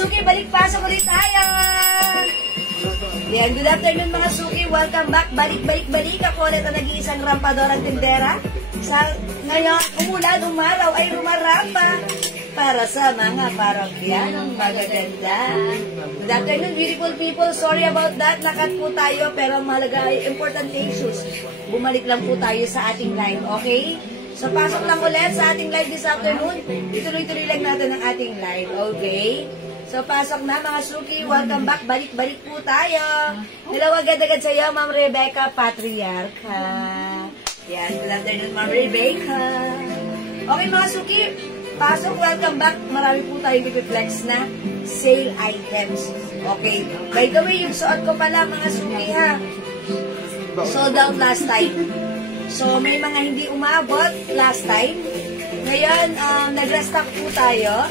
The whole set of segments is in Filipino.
Suki, balik pasok ulit tayo! Yan, good afternoon mga Suki. Welcome back. Balik. Ako ulit ang nag-iisang rampadorang tindera. Ngayon, umulan, umaraw ay rumarapa para sa mga parokyanong magaganda. Good afternoon, beautiful people. Sorry about that. Nakat po tayo, pero mahalaga ay important issues. Bumalik lang po tayo sa ating live, okay? So, pasok lang ulit sa ating live this afternoon. Ituloy-tuloy lang natin ang ating live, okay? So, pasok na mga Suki. Welcome back. Balik po tayo. Hello, agad-agad sa iyo, Ma'am Rebecca Patriarca. Yan, good afternoon, Ma'am Rebecca. Okay, mga Suki. Pasok, welcome back. Marami po tayong ipiflex na sale items. Okay. By the way, yung suot ko pala, mga Suki, ha. Sold out last time. So, may mga hindi umabot last time. Ngayon, nag-restock po tayo.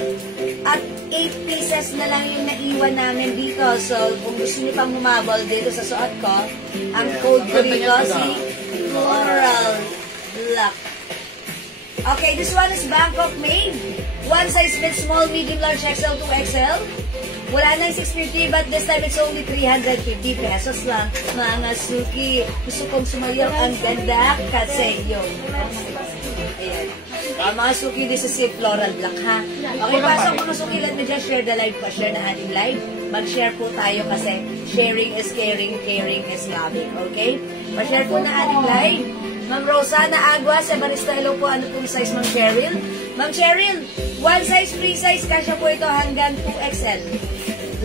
At 8 pieces na lang yung naiwan namin dito. So, kung gusto niyo pang humabol dito sa suot ko, ang code ko dito si Floral Luck. Okay, this one is Bangkok made. One size fits small, medium, large, XL, 2XL. Wala nang 650, but this time it's only 350 pesos lang. Mga Suki, gusto kong sumayaw. Ang ganda kasi yung ayan. Mga Suki, this is si Floral Black, ha? Okay, pasok mga Suki, let me just share the live pa. Share na ating live. Mag-share po tayo kasi sharing is caring, caring is loving. Okay? Pa-share po na ating live. Ma'am Rosana Aguas, Evarista, hello po. Ano pong size, Ma'am Cheryl? Ma'am Cheryl, one size, free size, kasya po ito hanggang 2XL.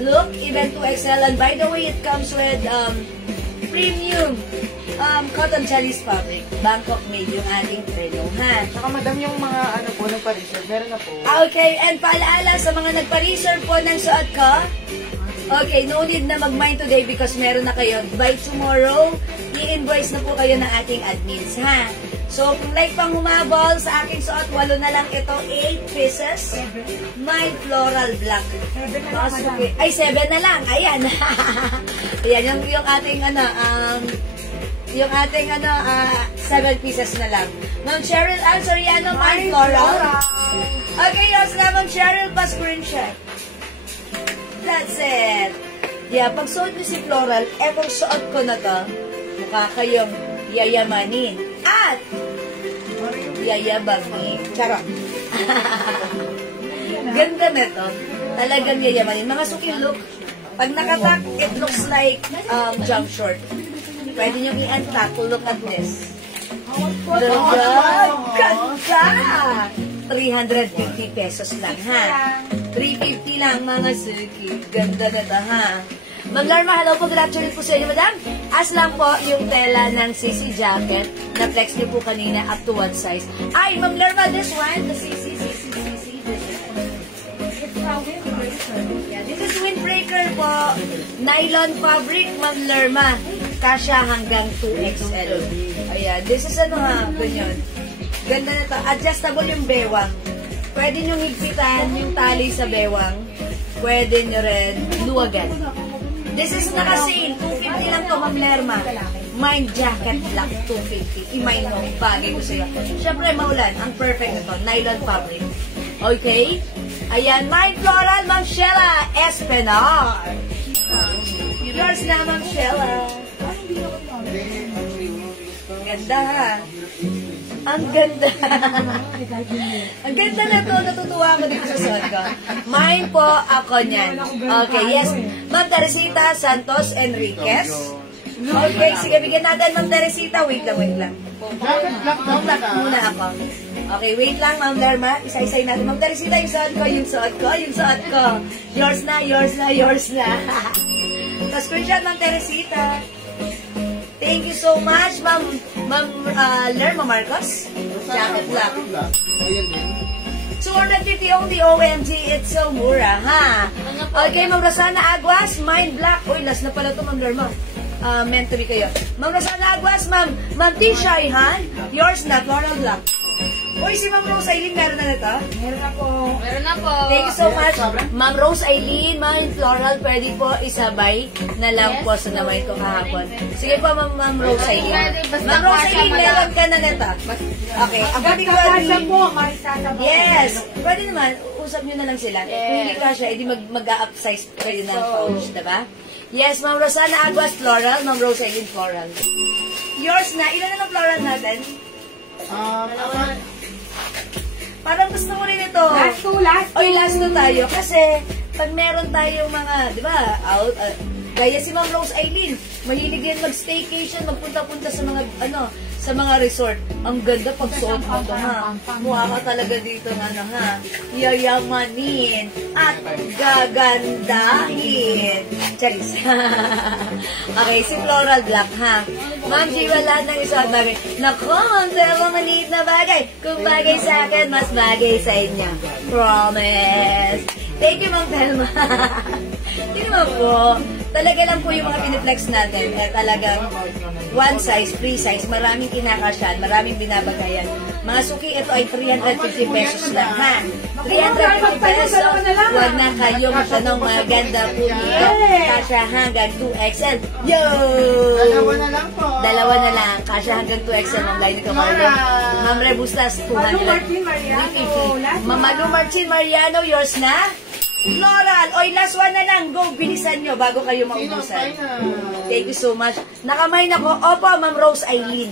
Look, even 2XL. And by the way, it comes with premium cotton chalis fabric. Bangkok made yung ating preno, ha? Saka madam yung mga ano po, nagpa-reserve. Meron na po. Okay, and paalaala sa mga nagpa-reserve po ng suot ko. Okay, no need na mag-mind today because meron na kayo. By tomorrow, i-invoice na po kayo ng ating admins, ha? So, kung like pang humabol sa aking suot, 8 na lang ito, 8 pieces. My Floral Black. 7 na lang, Okay. Ay, 7 na lang. Ayan. Ayan, yung ating yung ating 7 pieces na lang. Ma'am Cheryl Ansoriano, My Floral. Okay, yes nga, Ma'am Cheryl, pa-screenshot. That's it. Yeah, pag suot niyo si Floral, etong suot ko na to, mukha kayong yayamanin. At yayabangin. Charot. Ganda na to. Talagang yayamanin. Mga Suki, look. Pag nakatak, it looks like jump short. Pwede nyo i-untuck. Look at this. Ganda! 350 pesos lang, ha? 350 lang, mga Suki. Ganda na to, ha? Ma'am Larma, hello po. Good afternoon po sa inyo, madam. As lang po yung tela ng CC jacket na flex niyo po kanina up to what size. Ay, Ma'am Larma, this one, the CC, this one. It's a windbreaker. Yeah, this is windbreaker po. Nylon fabric, Ma'am Larma. Kasya hanggang 2XL. Ayan, this is ganyan. Ganda na to. Adjustable yung bewang. Pwede nyo higpitan yung tali sa bewang. Pwede nyo rin luwagan. This is naka-sale. 250 lang to, Ma'am Lerma. Mind jacket black, 250. I-mind mo, bagay ko sa'yo. Siyempre, maulan. Ang perfect na to. Nylon fabric. Okay? Ayan, My Floral, Ma'am Shella Espenar. Yours na, Ma'am Shella. Ganda, ha? Ang ganda. Ang ganda na to. Natutuwa ako dito sa suot ko. Mine po ako niyan. Okay, yes. Ma'am Teresita Santos Enriquez. Okay, sige, bigyan natin, Ma'am Teresita. Wait lang. Black muna ako. Okay, wait lang, Ma'am Lerma. Isa-isay natin. Ma'am Teresita, yung suot ko. Yours na. Tapos screenshot, Ma'am Teresita. Thank you so much, Ma'am Lerma Marcos. Jacket black. 250 only, OMG. It's so mura, ha? Okay, Ma'am Rosana Aguas, Mind Black. Uy, last na pala ito, Ma'am Lerma. Meant to be kayo. Ma'am Rosana Aguas, Ma'am Tisha Ihan. Yours na, Floral Black. Uy, si Ma'am Rose Aileen, meron na nito? Meron na po. Thank you so much. Ma'am Rose Aileen, Ma'am Floral, pwede po isabay na lang po sa naman ito kahapon. Sige po, Ma'am Rose Aileen. Ma'am Rose Aileen, meron ka na nito. Okay. Ang pwede po. Yes. Pwede naman. kausap nyo na lang sila. Kung hindi ka siya, edi mag-upsize kayo ng pouch, diba? Yes, Ma'am Rosana Aguas Floral, Ma'am Rosaline Floral. Yours na, ilan na ng floral natin? Parang gusto mo rin ito. Last two. Oy, last two tayo. Kasi, pag meron tayong mga, di ba, gaya si Ma'am Rose Eileen, mahilig yan mag-staycation, magpunta-punta sa mga, sa mga resort. Ang ganda pag suot mo ito, ha? Mukha ka talaga dito, ha? Yayamanin at gagandahin. Charis. Okay, si Floral Black, ha? Ma'am G, wala nang isuot bagay. Naku, pero maliit na bagay. Kung bagay sa akin, mas bagay sa inyo. Promise. Thank you, Ma'am Telma. Hindi naman po. Talaga lang po yung mga piniflex natin. Talagang one size, free size. Maraming kinakasyan, maraming binabagayan. Mga suki, ito ay 350 pesos lang, ha? 350 pesos. Huwag na kayong tanong mga ganda po dito. Kasya hanggang 2XL. Yo! Dalawa na lang po. Dalawa na lang. Kasya hanggang 2XL. Ma'am Lainey Camargo. Ma'am Rebustas, 200. Mamalu Martin Mariano, yours na? Floral! Oy, last one na lang. Go, bilisan nyo bago kayo maubusan. Thank you so much. Nakamay na ko. Opo, Ma'am Rose Eileen.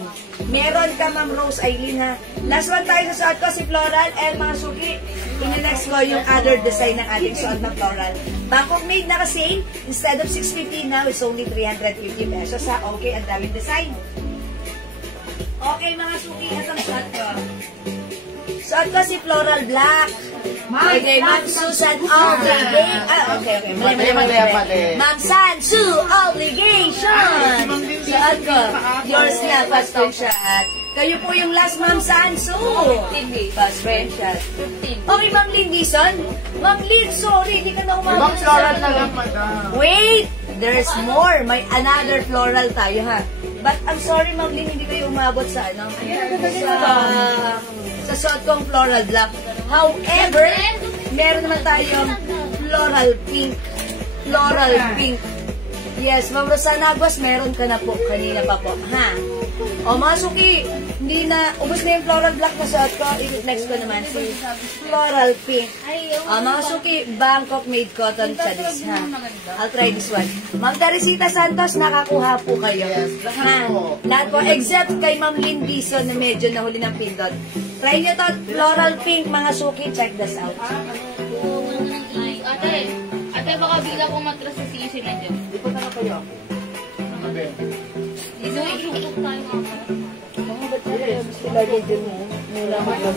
Meron ka, Ma'am Rose Eileen, ha? Last one tayo sa suot ko, si Floral. And mga suki, in-next ko yung other design ng ating suot na Floral. Bangkok made na kasi, instead of 650 now, it's only 350 pesos, ha? Okay, ang daming design. Okay, mga suki, at ang suot ko. Suot ko si Floral Black. Okay, Ma'am Susan Obligation. Okay. Mali. Ma'am Sansu Obligation. Suot ko. Yours na, fast screenshot. Kayo po yung last, Ma'am Sansu. Fast screenshot. Okay, Ma'am Lynn Dison. Ma'am Lynn, sorry, hindi ka na umabot sa floral na lang, madam. Wait! There's more. May another floral tayo, ha? But I'm sorry, Ma'am Lynn, hindi kayo umabot sa sa suot kong Floral Black. However, meron naman tayong Floral Pink. Floral Pink. Yes, Ma'am Rosana Aguas, meron ka na po. Kanina pa po, ha? O mga suki, hindi na, ubos na yung Floral Black na suot ko. I-next ko naman si Floral Pink. O mga suki, Bangkok made cotton chalis, ha? I'll try this one. Ma'am Teresita Santos, nakakuha po kayo. Ha? Lahat po, except kay Ma'am Lynn Dison na medyo nahuli ng pindot. Try nyo to, Floral Pink, mga suki, check this out. Ate, baka bigla kong matras sa sisi na dyan. Di pa na kayo ako. Dito, isusok tayo nga pa. Mga ba't tayo mas ilagay din mo? Mula mo lang.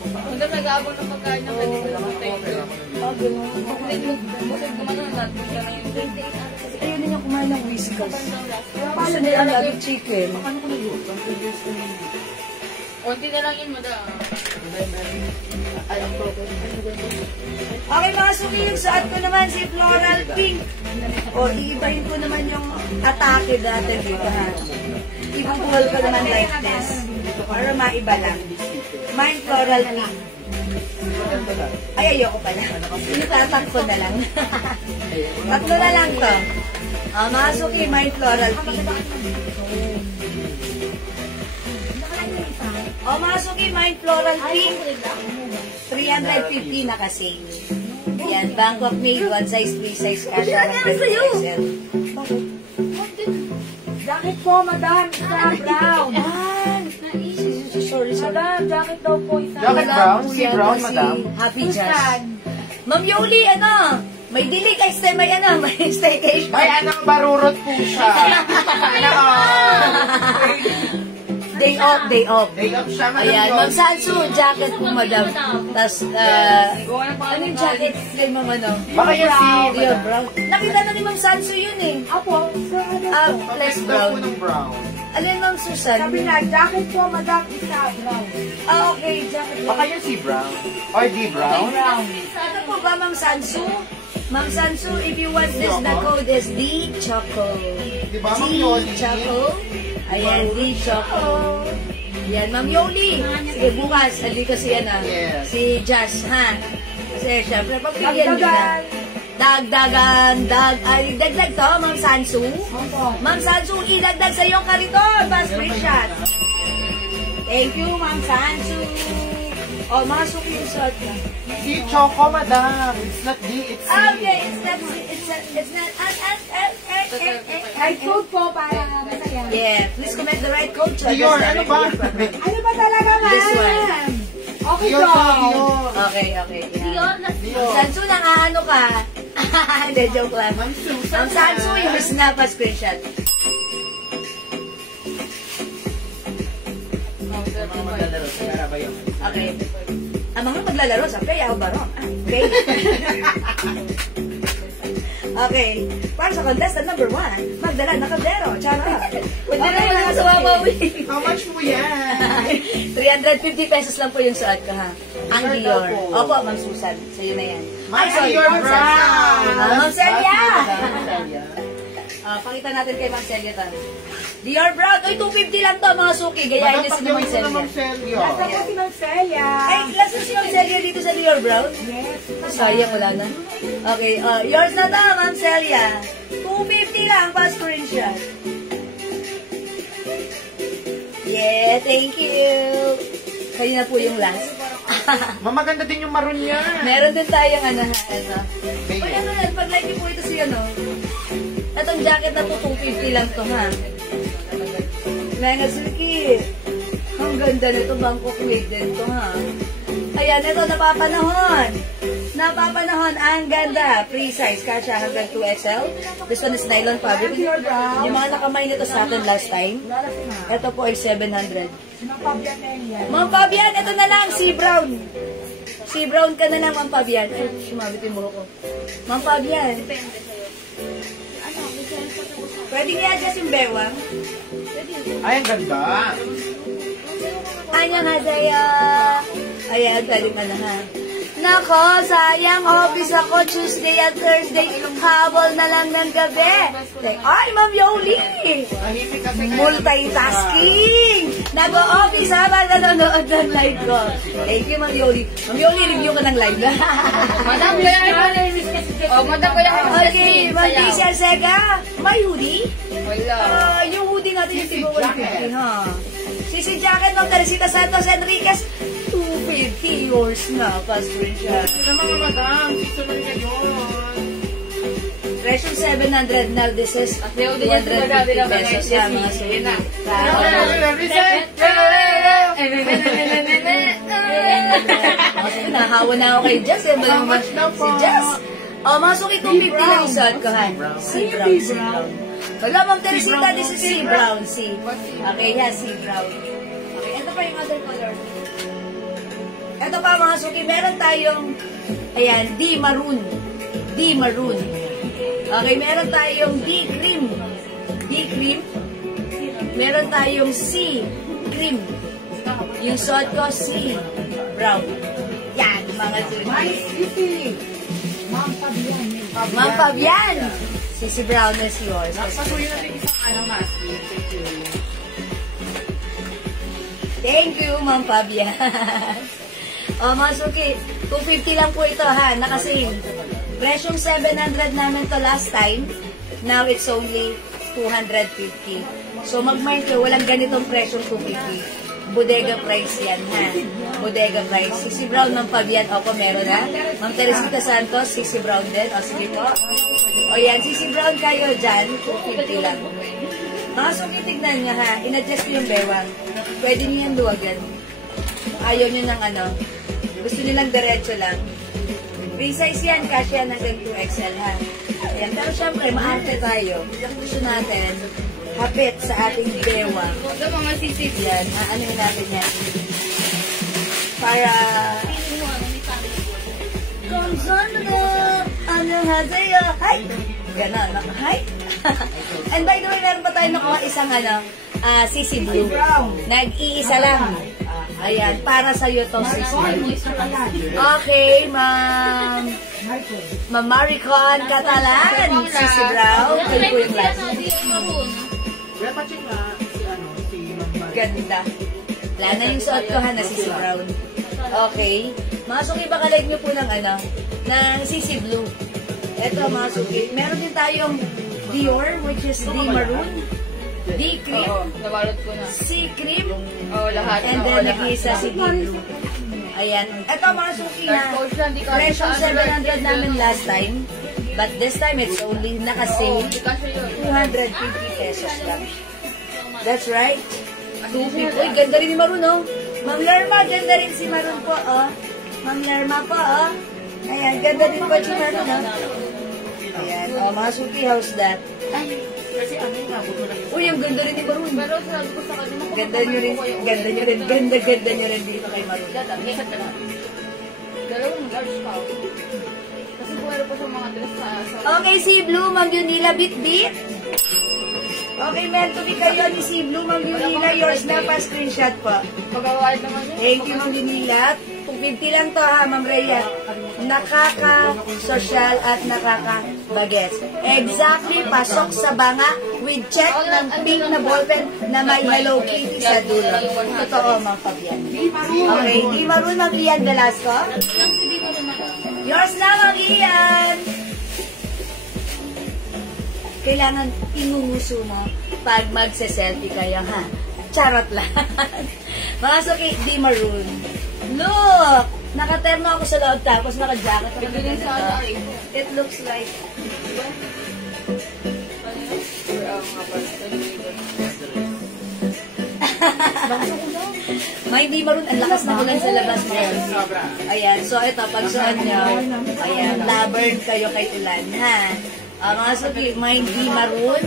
Hanggang nag-aabang ng pagkain ng pwede ko naman tayo. Ganun. Busog naman na natin ka na yung 28 hours. Ayaw din yung kumain ng whiskers. Gusto nila lagi chicken. Konti na lang yun, madam. Okay, mga suki, yung suot ko naman si Floral Pink. O, iibahin ko naman yung atake dati dito, ha? Ibubuhol ko naman like this. Para maiba lang. Mine Floral Pink. Ay, ayoko pala. Itatak ko na lang. Tatlo na lang to. Mga suki, mine Floral Pink. O, mga suki, mine Floral Pink. 350 na kasi. Yan, Bangkok made, one size, three size, kasha ng 20%. Jacket po, madam. Isa brown. Sorry. Madam, jacket daw po. Isa Jacket brown? Si brown, madam? Happy Jazz. Ma'am Yoli, may dilig, may staycation. May anong barurot po siya. Day off. Day off siya, madam. Ayan, Ma'am Sansu, jacket po, madam. Tapos, anong jacket kay Ma'am Baka yan si Real brown. Nakita na ni Ma'am Sansu yun eh. Apo, Flex Daw po brown. ng brown. Alin Ma'am Susan? sabi na, jacket po, madam. Isa brown. Okay, jacket Baka yan si brown. Or D brown. Brown. Ito po ba, Ma'am Sansu? Ma'am Sansu, if you want this, the code is D-Choco. Diba, Ma'am Yoli? D-Choco. Ayan, D-Choco. Yan, Ma'am Yoli. Sige, bukas. Hindi ko si, Yes. si Jazz, ha? Kasi, syempre, pagbigyan nyo na. Dagdagan, dagdag to, Ma'am Sansu. Ma'am Sansu, idagdag sa iyong kariton. Mas free shot. Thank you, Ma'am Sansu. Oh, mga suki yung suot ka. Si Choco, madam. It's not D, it's C. Okay, it's not, Ay, code po para masaya. Yeah, please comment the right code. Dior, ano ba? Ano ba talaga, ma'am? This one. Okay, Dior, daw. Dior. Okay. Dior na Dior. Sansu, ano ka? Hindi, joke lang. Ma'am Susan. Ang Sansu, yours na pa screenshot. Mga maglalaro sa Carabayo. Okay. Ang mga maglalaro sa Play Out Barong. Okay. Okay. Para sa contestant number 1, magdala na kaldero. Charot. Pwede na lang sa wawawi. How much po yan? 350 pesos lang po yung suot ko, ha? Ang Sure Dior. daw po. Opo, Ma'am Susan. Sa'yo na yan. Ma'am sorry, Dior Ma'am Brown. Celia. Ma'am Celia. Ma'am Celia. Pakita natin kay Ma'am Celia to. Dior Brown. Ay, 250 lang to, mga suki. Gayahin niyo si Ma'am Madam, Celia. Ma'am Celia. Nasa po si Ma'am Celia. Ay, last na si Ma'am Celia dito sa Dior Brown. Yes. Sayang, wala na. Okay, yours na to, Ma'am Celia. 250 lang, pa screenshot. Yeah, thank you. Kanina po yung last. Ma'am, maganda din yung maroon niya. Meron din tayong ano. Bayo. Pag ano yan, pag like niyo po ito si ano. Itong jacket na to, 250 lang to, ha. Mega silky. Ang ganda nito, Bangkok weight din to, ha. Ayan, ito, napapanahon. Napapanahon, ang ganda. Free size, kasha hanggang 2XL. This one is nylon fabric. Yung mga nakamay nito sa atin last time. Ito po ay 700. Ma'am Fabian na yan. Ma'am Fabian, ito na lang, si Brown. Si Brown ka na lang, Ma'am Fabian. Ay, sumabit yung buhok ko. Ma'am Fabian. Pwede i-adjust yung bewang? Ay, ang ganda. Annyeonghaseyo. Ayan, pwede pa na, ha. Nako, sayang, office ako Tuesday at Thursday. Habol na lang ng gabi. Ay, Ma'am Yoli! Mahimik kasi kayo. Multitasking! Nag-o-office habang nanonood ng live ko. Thank you, Ma'am Yoli. Ma'am Yoli, review ka ng live na. Madam, kaya Oh, madam, kaya Okay, Ma'am Daisy Arcega. May hoodie? Wala. Yung hoodie natin yung tigo 150, ha? Sisi Jacket, Ma'am Teresita Santos Enriquez. 250 yours na, pa screenshot. Ito na mga madam. Susunod niya yun. Presyo 700 now, this is At leo din yan talaga, 250 pesos yan, mga sulit. Nahawa na ako kay Jess, eh, How much daw si po? Jess. O, mga suki 250 lang yung suot ko, ha? Si Brown. Wala, Ma'am Teresita, this is si Brown, si. Okay, yeah, si Brown. Okay, ito pa yung other color. Ito pa, mga suki, meron tayong, ayan, D maroon. D maroon. Okay, meron tayong D cream. D cream. Meron tayong C cream. Yung suot ko, C brown. Yan, mga suki. Nice city. Ma'am Fabian. Ma'am Fabian. Si Brown is yours. Pasuyin natin isang mask. Thank you, Ma'am Fabian. O, mga suki, 250 lang po ito, ha? Nakasaling. Presyong 700 namin to last time. Now, it's only 250. So, mag-mind ko, walang ganitong presyong 250. Bodega price yan, ha? Bodega price. Sisi Brown, Ma'am Fabian. Opo, meron, ha? Ma'am Teresita Santos, Sisi Brown din. O, sige po. O, yan. Sisi Brown kayo dyan. 250 lang. Mga suki, tignan nyo, ha? In-adjust ko yung bewang. Pwede nyo yan duwagan. Ayaw nyo ng ano. Gusto nyo lang diretso lang. Free size yan, kasi yan hanggang 2XL, ha? Ayan. Pero syempre, maarte tayo. Gusto natin, hapit sa ating bewang. Ito mga sisig. Yan, aanohin natin yan. Para... Annyeonghaseyo! Hi! Ganon, hi! And by the way, meron pa tayo nakuha isang ano, Sisi Blue. Nag-iisa lang. Ayan, para sa'yo to, Sisi Blue. Okay, Ma'am. Ma'am Maricon Catalan. Sisi Brown. Kayo po yung last. Kaya pa-check nga si ano, si Ma'am. Ganda. Wala na yung suot ko, ha, na Sisi Brown. Okay. Mga suki, baka like nyo po ng ano, ng Sisi Blue. Ito, mga suki. Meron din tayong Dior, which is D Maroon. D-cream, Oo, nabalot ko na. C-cream, Oo, lahat. and Oo, then lahat. nag-iisa si Blue. Ayan. Ito mga suki Dark na Ocean, di ka presyo sa 700 namin last time. But this time, it's only Oo, naka-sale di kasi yun. 250 pesos lang. That's right. 250. Uy, ganda rin ni Maroon, oh. Ma'am Lerma, ganda rin si Maroon po, oh. Ma'am Lerma po, oh. Ayan, ganda din po si Maroon, oh. Ayan, oh, mga suki, how's that? Kasi ano yung abot mo lang. Uy, ang ganda rin ni Maroon. Pero sinabi ko sa kanya, Ganda nyo rin dito kay Maroon. Dalawang large pa. Kasi buwero pa sa mga dress sa... Okay, si Blue, Ma'am Yunila, bit-bit. Okay, meant to be kayo ni si Blue, Ma'am Yunila. Yours na pa, screenshot po. Pagkakawalid naman yun. Thank you, Ma'am Yunila. 250 lang to ha, Ma'am Rhea. Nakaka-social at nakaka-bagets. Exactly, pasok sa banga with check ng pink na ballpen na may Hello Kitty sa dulo. Totoo, Ma'am Fabian. Okay, Di Maroon, Ma'am Ian Velasco. Yours na, Ma'am Ian. Kailangan inunguso mo pag magse-selfie kayo, ha? Charot lang. Mga suki, Di Maroon. Look! Nakaterno ako sa loob tapos naka-jacket ako. Bigyan sa akin. It looks like... May Di Maroon, ang lakas na ulan sa labas ngayon. Sobra. Ayan, so ito, pagsuot nyo, ayan, labern kayo kay ulan, ha? Mga suki, may Di Maroon.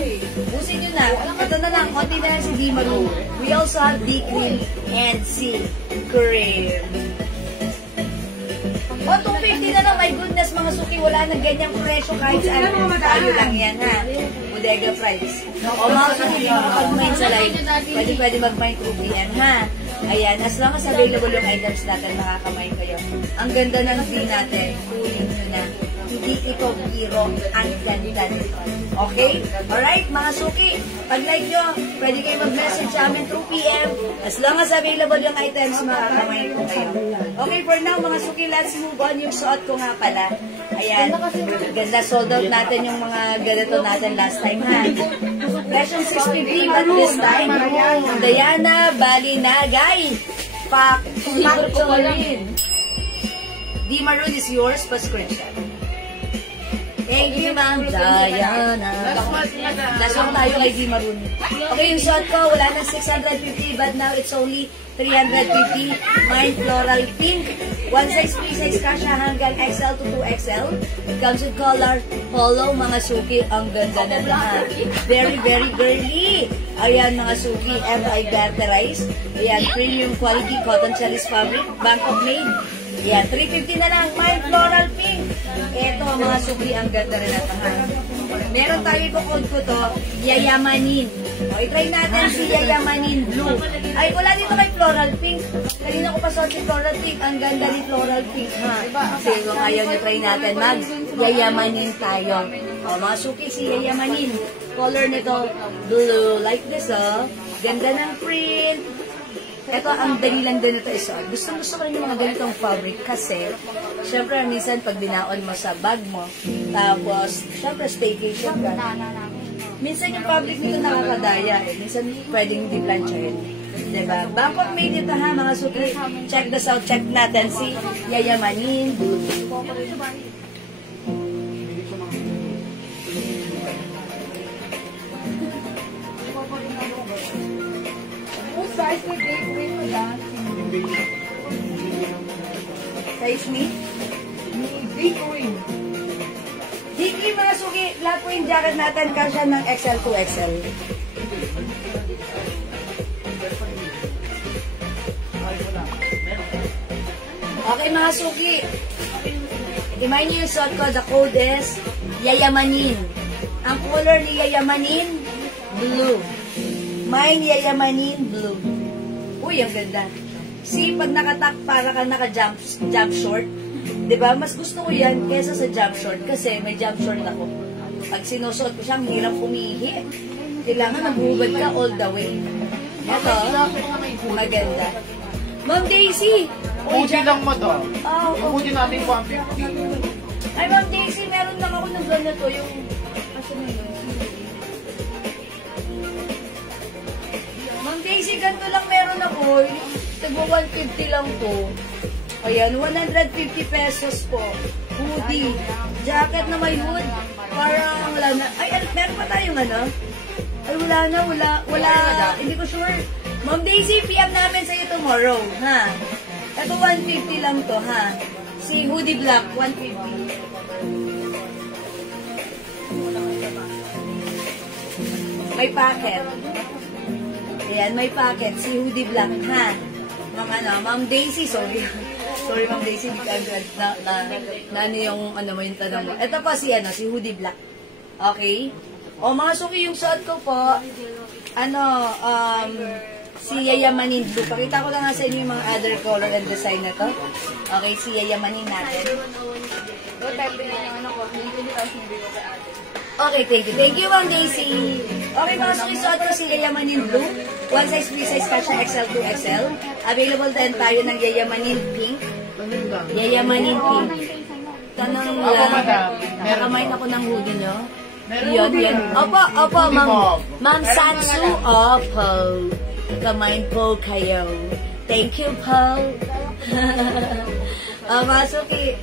Pusin nyo na. Ito na lang, konti na lang si Di Maroon. We also have D cream and C cream. O, 250 na lang. My goodness, mga suki, wala na ganyang presyo kahit saan. Tayo lang yan, ha? Bodega price. O, mga suki, makapag-mind sa live. Pwede mag-mind through yan, ha? Ayan, as long as available yung items natin, makakamind kayo. Ang ganda ng fee natin. Kunin nyo na. Hindi ito biro, ang ganda nito. Okay? Alright, mga suki, pag-like nyo, pwede kayo mag-message sa amin through PM. As long as available yung items, makakamind ko kayo. Okay, for now, mga suki, let's move on. Yung suot ko nga pala. Ayan, ganda, sold out natin yung mga ganito natin last time, ha? Version 650, but this time, Diana Balinagay. Pak, Di Maroon is yours, pa-screenshot. Thank you, Ma'am Diana. Last one tayo kay Di Maroon. Okay, yung shot ko, wala na 650, but now it's only 350. Mine floral pink. One size, free size kasha hanggang XL to 2XL. It comes with color, polo, mga suki. Ang ganda na lahat. Very, very girly. Ayan, mga suki. Anti-batterize. Ayan, premium quality cotton chalis fabric. Bangkok made. Ayan, 350 na lang. Mine floral pink. Ito, mga suki, ang ganda rin at meron tayo ipukod ko to, Yayamanin. O, itry natin si Yayamanin Blue. Ay, wala dito kay Floral Pink. Kanina ko pa sa si Floral Pink. Ang ganda ni Floral Pink, ha? Kasi kung ayaw nyo, try natin mag-Yayamanin tayo. O, mga suki, si Yayamanin. Color nito, blue, like this, oh. Ganda ng print. Ito, ang dali lang din ito isa. Gusto ko rin yung mga ganitong fabric kasi, syempre, minsan pag binaon mo sa bag mo, tapos, syempre, staycation ka. Minsan yung fabric nito nakakadaya eh. Minsan, pwedeng di planchahin. Diba? Bangkok made ito ha, mga suki. Check this out, check natin si Yayamanin. Size na gateway ko yan. Size me? Big ring. Hiki mga suki, lahat po yung jacket natin kasya ng XL to XL. Okay mga suki, i-mind nyo yung suot ko, the code is Yayamanin. Ang color ni Yayamanin, blue. Mine Yayamanin blue. Uy, ang ganda. See, pag nakatak, para ka naka-jump short. Diba? Mas gusto ko yan kesa sa jump short kasi may jump short ako. Pag sinusuot ko siya, ang hirap umihi. Kailangan nabuhubad ka all the way. Ito, maganda. Ma'am Daisy! Fuji lang mo to. Oh, Yung Fuji natin 150. ay, Ma'am Daisy, meron lang ako ng ganito. Yung, kasi ganito lang meron ako. Tagwa 150 lang to. Ayan, 150 pesos po. Hoodie. Jacket na may hood. Parang wala na. Ay, meron pa tayong ano? Ay, wala. Hindi ko sure. Ma'am Daisy, PM namin sa'yo tomorrow, ha? Ito 150 lang to, ha? Si Hoodie Black, 150. May packet. Ayan, may packet. Si Hoodie Black, ha? Ma'am Daisy, sorry. Sorry, Ma'am Daisy, hindi ka agad na yung, ano mo yung tanong mo. Ito po si Hoodie Black. Okay? O, mga suki, yung suot ko po, si Yayamanin Blue. Pakita ko lang nga sa inyo yung mga other color and design na to. Okay, si Yayamanin natin. Okay, thank you. Thank you, Ma'am Daisy. Okay, mga suki, suot ko si Yayamanin Blue. One size, free size, kasha XL to XL. Available din tayo ng Yayamanin Pink. Yayamanin Pink. Tanong lang. Nakamay ako ng hoodie nyo. Yan. Opo, Ma'am Sansu. Opo. Kamain po kayo. Thank you po. Mga suki,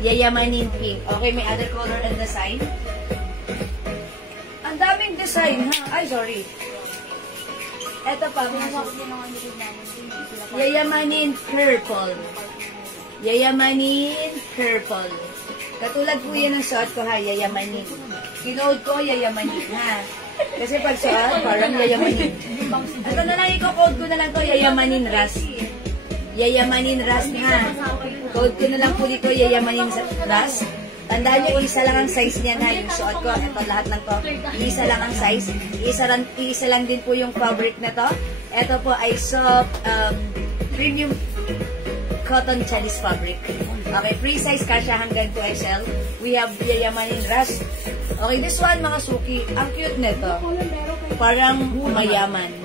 Yayamanin Pink. Okay, may other color and design. Ang daming design, ha? Ay, sorry. Ito pa, Yayamanin Purple. Yayamanin Purple. Katulad po yan ang suot ko, ha? Yayamanin. Kinood ko, Yayamanin, ha? Kasi pag suot, parang Yayamanin. Ito na lang, i-code ko na lang to, Yayamanin Rust. Yayamanin Rust, ha? Code ko na lang po dito, Yayamanin Rust. Tandaan nyo, isa lang ang size niyan, ha? Yung suot ko, ito lahat lang to. Isa lang ang size. Isa lang din po yung fabric na to. Ito po ay soft, premium cotton Chinese fabric. Okay, free size kasha hanggang 2XL. We have Yayamanin Rust. Okay, this one, mga suki, ang cute nito. Parang mayaman.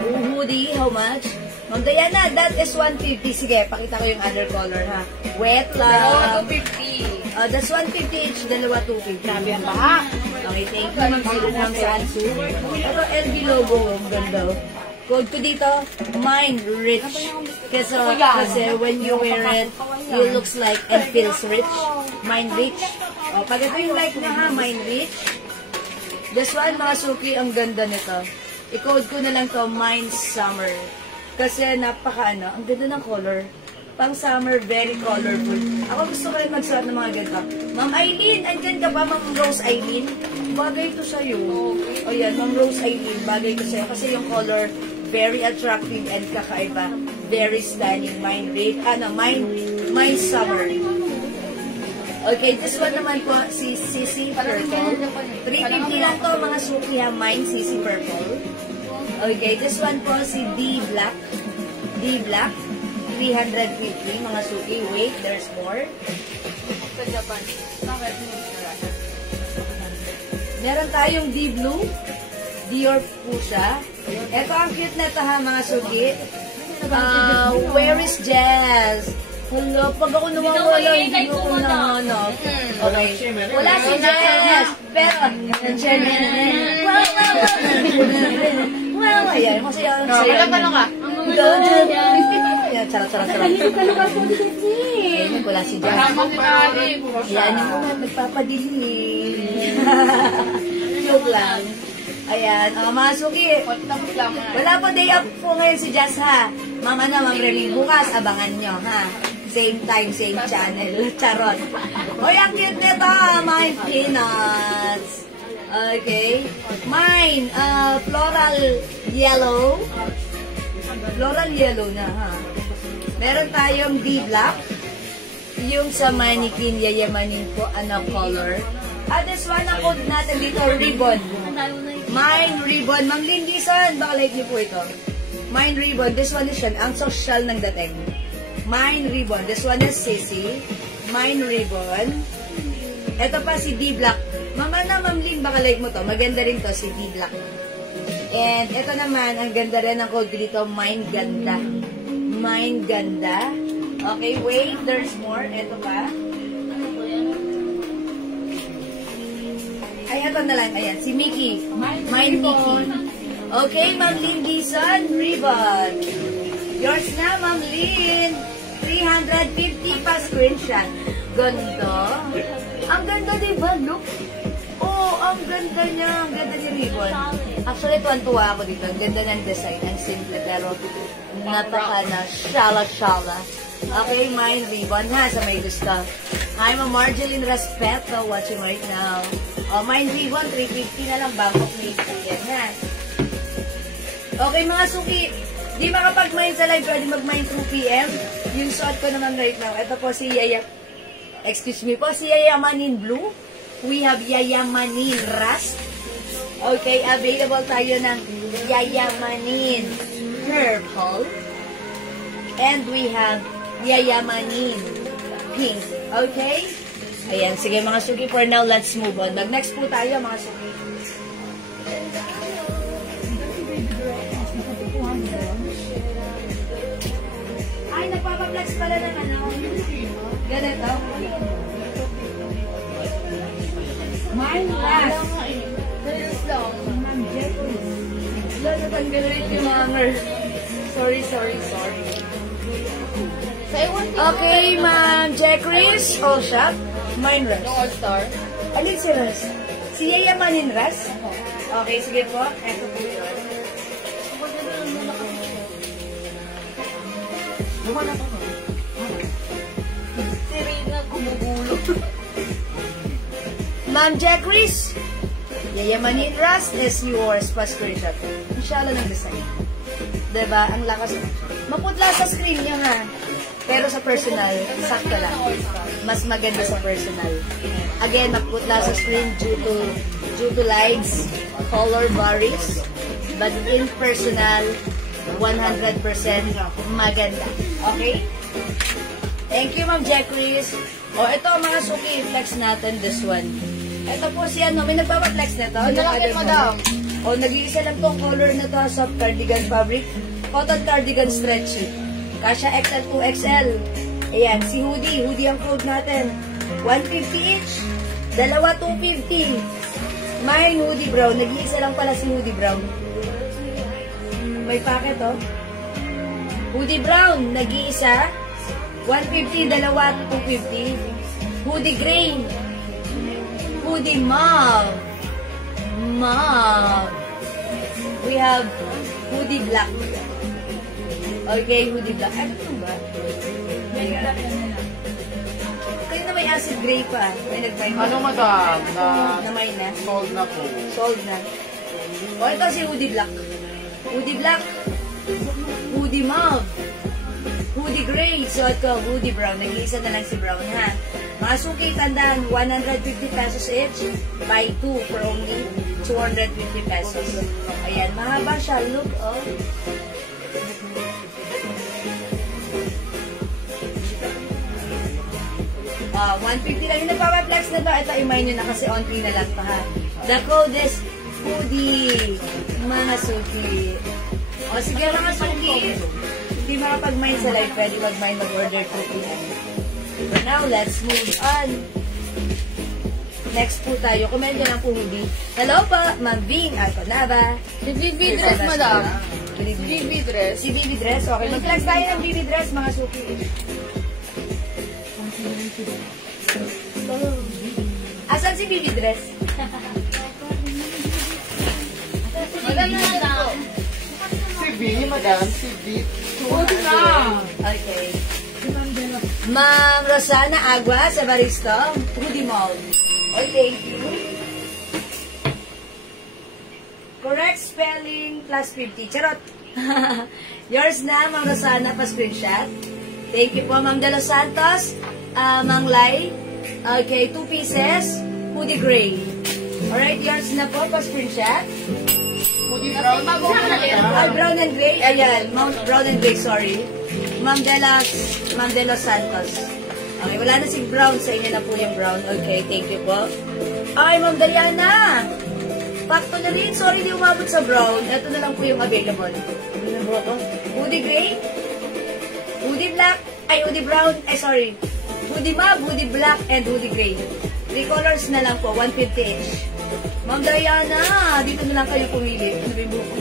Hoodie, how much? Ma'am Diana, that is 150. Sige, pakita ko yung other color, ha? Wet lang. 250. That's 150 each, dalawa 250. Grabe ang baha. Okay, thank you. Ma'am Sansu. Ito, LB logo. Ang ganda. Code ko dito, Mind Rich. Kasi when you wear it, it looks like and feels rich. Mind Rich. O, pag ito yung like na, ha? Mind Rich. This one, mga suki, ang ganda nito. I-code ko na lang to, Mind Summer. Kasi ang ganda ng color. Pang summer, very colorful. Ako gusto ko rin magsuot ng mga ganito. Ma'am Aileen, andyan ka ba, Ma'am Rose Aileen? Bagay ito sa'yo. O yan, Ma'am Rose Aileen, bagay ito sa'yo. Kasi yung color, very attractive and kakaiba. Very stunning. Mind Summer. Okay, this one naman po, si Sissy Purple. 350 lang to, mga suki ha, Mind Sissy Purple. Okay, this one po, si D Black. 350, mga suki. Wait, there's more. Sa Japan. Bakit? Meron tayong D Blue. Dior po siya. Ito ang cute na ito, ha, mga suki. Where is Jazz? Hello, pag ako nawawala, hindi ako nahanap. Okay. Wala si Jess. Pero, wow, ayan. Masaya. Wala ka lang ka. Ayan, charot. Ayan, wala si Jess. Ayan, yung mga nagpapadilim. Joke lang. Ayan, mga suki. Wala po day off po ngayon si Jess, ha? Ma'am Remy, bukas, abangan nyo, ha? Same time, same channel. Charot. Hoy, ang cute nito, my peanuts. Okay. Mine, floral yellow. Floral yellow na, ha? Meron tayong D-Black. Yung sa mannequin, Yayamanin po, color. This one, ang code natin dito, ribbon. Mine ribbon. Mang Lindisan, baka like niyo po ito. Mine ribbon. This one is siya. Ang social ng dating. Mine ribbon. This one is Sissy. Mine ribbon. Ito pa si D-Black. Ma'am Lin, baka like mo to. Maganda rin to si D-Black. And ito naman, ang ganda rin ng code dito. Mine ganda. Mine ganda. Okay, wait. There's more. Ito pa. Ay, ito na lang. Ayan, si Mickey. Mine Mickey. Okay, Ma'am Lin Gison. ribbon. Yours na, Ma'am Lynn. 350 pa screenshot. Ganda. Ang ganda, diba? Look. Oh, ang ganda niya. Ang ganda ni ribbon. Actually, tuwan-tuwa ako dito. Ang ganda ng design. Ang simple, pero napaka na shala-shala. Okay, mine ribbon ha, sa may gusto. I'm a Marjeline Respeto watching right now. Oh, mine ribbon, 350 na lang. Bangkok made po yan ha. Okay, mga suki. Di makapag-mine sa live, pwede mag-mine through PM. Yung suot ko naman right now. Ito po si Yaya. Excuse me po, si Yayamanin Blue. We have Yayamanin Rust. Okay, available tayo ng Yayamanin Purple. And we have Yayamanin Pink. Okay? Ayan, sige mga suki, for now, let's move on. Mag-next po tayo mga suki. Ay, nagpapaplex pala ng ano. Ganito. Mine last. Wala, natanggalin yung hanger. Sorry. Okay, Ma'am Jacris. All shop. Mine Russ. All-star. Alin si Russ? Si Yayamanin Russ? Okay, sige po. Ito po yun. Si Rina gumugulo. Ma'am Jacris, Yayamanin Russ is yours pa screenshot. Inshallah ng design. Diba? Ang lakas. Maputla sa screen niya ha. Pero sa personal, sakto lang. Mas maganda sa personal. Again, maputla sa screen due to lights, color varies. But in personal, 100% maganda. Okay? Thank you, Ma'am Jacris. O, ito mga suki, flex natin this one. Ito po si ano, may nagpapaflex na ito. Malaki, madam. O, nag-iisa lang tong color na to, soft cardigan fabric. Cotton cardigan stretchy. Kasha XL to XL. Ayan, si hoodie. Hoodie ang code natin. 150 each. Dalawa 250. Mine hoodie brown. Nag-iisa lang pala si hoodie brown. May packet, oh. Hoodie brown, nag-iisa. 150, dalawa, 250. Hoodie gray. Hoodie mauve. Mauve. We have hoodie black. Okay, hoodie black. Ano ito ba? Kayo na may acid gray pa. May nag-buy pa. Ano madam? Na may na. Sold na po. Sold na. O, ito si hoodie black. Hoodie black. Hoodie mauve. Hoodie gray. So, ito, hoodie brown. Nag-iisa na lang si brown, ha? Mga suki, tandaan, 150 pesos each. Buy 2 for only 250 pesos. Ayan, mahaba siya. Look, oh. 150 lang. Yung nagpapaplex na to, ito i-mine nyo na kasi on-free na lang pa ha. The code is hoodie. Mga suki. O sige mga suki. Hindi makapag-mine sa live, pwede mag-mine mag-order 2 p.m. But now, let's move on. Next po tayo. Comment nyo lang po hoodie. Hello po, Ma'am Bing. Ako na ba? Si BB dress, madam. Si BB dress. Si BB dress. Okay, mag-flex tayo ng BB dress, mga suki. Asan si BB dress? Madam na lang. Si B, madam. Si B. Okay. Ma'am Rosana Agua sa Baristo, Hoodie Mall. Okay. Correct spelling plus 50. Charot. Yours na, Ma'am Rosana, pa screenshot. Thank you po, Ma'am De Los Santos. Mang Lai. Okay, 2 pieces. Hoodie gray. Alright, yours na po, pa screenshot. Hoodie brown. Ay, brown and gray. Ayan, brown and gray, sorry. Ma'am De Los Santos. Okay, wala na si brown. Sa inyo na po yung brown. Okay, thank you po. Ay, Ma'am Daliana. Pakto na rin. Sorry, di umabot sa brown. Ito na lang po yung available. Hoodie gray. Hoodie black. Ay, hoodie brown. Ay, sorry. Hoodie mauve, hoodie black, and hoodie gray. 3 colors na lang po. 150 each. Ma'am Diana, dito na lang kayo pumili. Ano ba yung buko?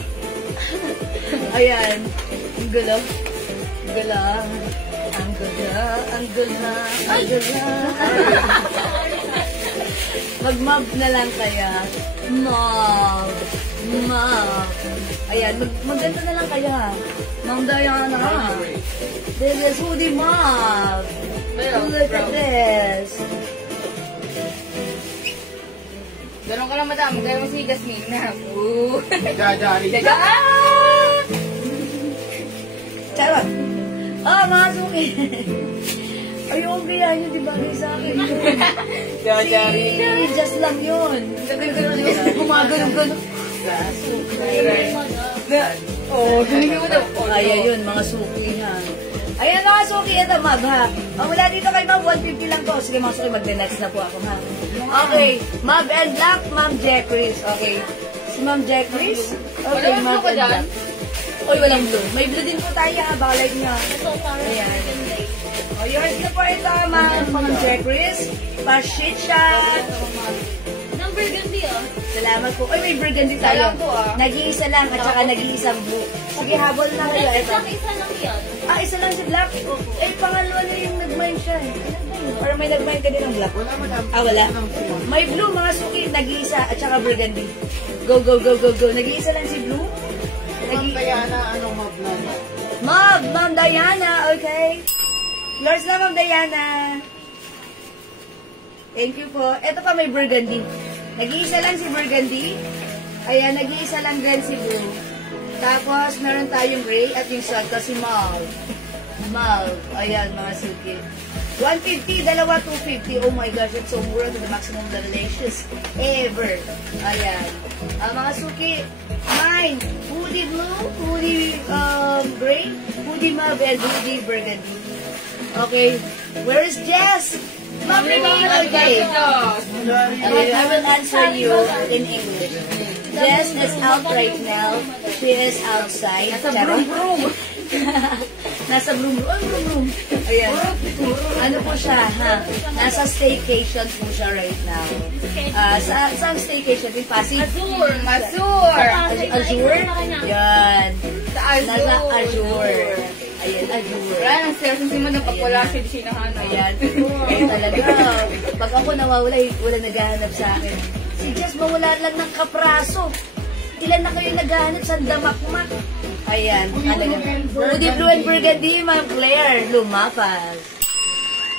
Ayan. Ang gulo. Gula. Ang gula. Ang gula. Ang gula. Mag-mob na lang kaya. Mob. Mob. Ayan. Maganda na lang kaya. Ma'am Diana. This is Hoodie Mob. Look at this. Ganun ka lang, madam. Gaya mo si Jasmine na. Ooh. Jajari. Charot. Mga suki. Ayun, kaya nyo, di bagay sa akin. Jajari. Just lang yun. Gumagano-gano. Oh, hindi mo daw. Ay, ayun, mga suki ha. Ayan mga suki, ito ma'am ha. Mula dito kay ma'am, 150 lang to. Sige mga suki, mag-next na po ako ha. Okay, ma'am and black, ma'am Jeffries. Okay. Si ma'am Jeffries. Okay, Walang ma'am blue ka and dyan? black. Oy, walang blue. May blue din po tayo ha, baka like nyo. Ayan. Oh, yours na po ito, ma'am Jeffries. Pashicha. Ng burgundy, oh. Salamat po. Oy, may burgundy tayo. Salam po, ah. Nag-iisa lang at saka nag-iisang blue. Sige, habol na kayo. Ito. Isa lang yan. Isa lang si Black. Eh, pangalawa na yung nag-mine siya. Or may nag-mine ka din ng Black? Wala, madam. Wala. May blue, mga suki. Nag-iisa at saka burgundy. Go, go, go, go, go. Nag-iisa lang si blue. Ma'am Diana, anong mob na? Ma'am Diana, okay? Yours na, Ma'am Diana. Thank you po. Ito pa may burgundy. Nag-iisa lang si burgundy. Ayan, nag-iisa lang din si blue. Tapos, meron tayong gray at yung swag ko si mauve. Mauve. Ayan, mga suki. 150, dalawa 250. Oh my gosh, it's so mura to the maximum delicious ever. Ayan. Mga suki, mine, hoodie blue, hoodie gray, hoodie mauve, and hoodie burgundy. Okay, where is Jess? Ma'am Renee, okay. Okay, I will answer you in English. Jess is out right now. She is outside. Nasa broom. Nasa broom. Oh, broom. Ayan. Ano po siya, ha? Nasa staycation po siya right now. Saan staycation? In Pasig? Azure. Azure? Yan. Nasa Azure. Ayan, Azure. Wala nang sales yung simon na pagwala siya di sinahan. Ayan. Kaya talaga, pag ako nawawala, wala naghahanap sa akin. Si Jess, mawala lang ng kapraso. Ilan na kayo naghahanap sa damakmak? Ayan, talaga. Hoodie blue and burgundy, Ma'am Claire, lumapas.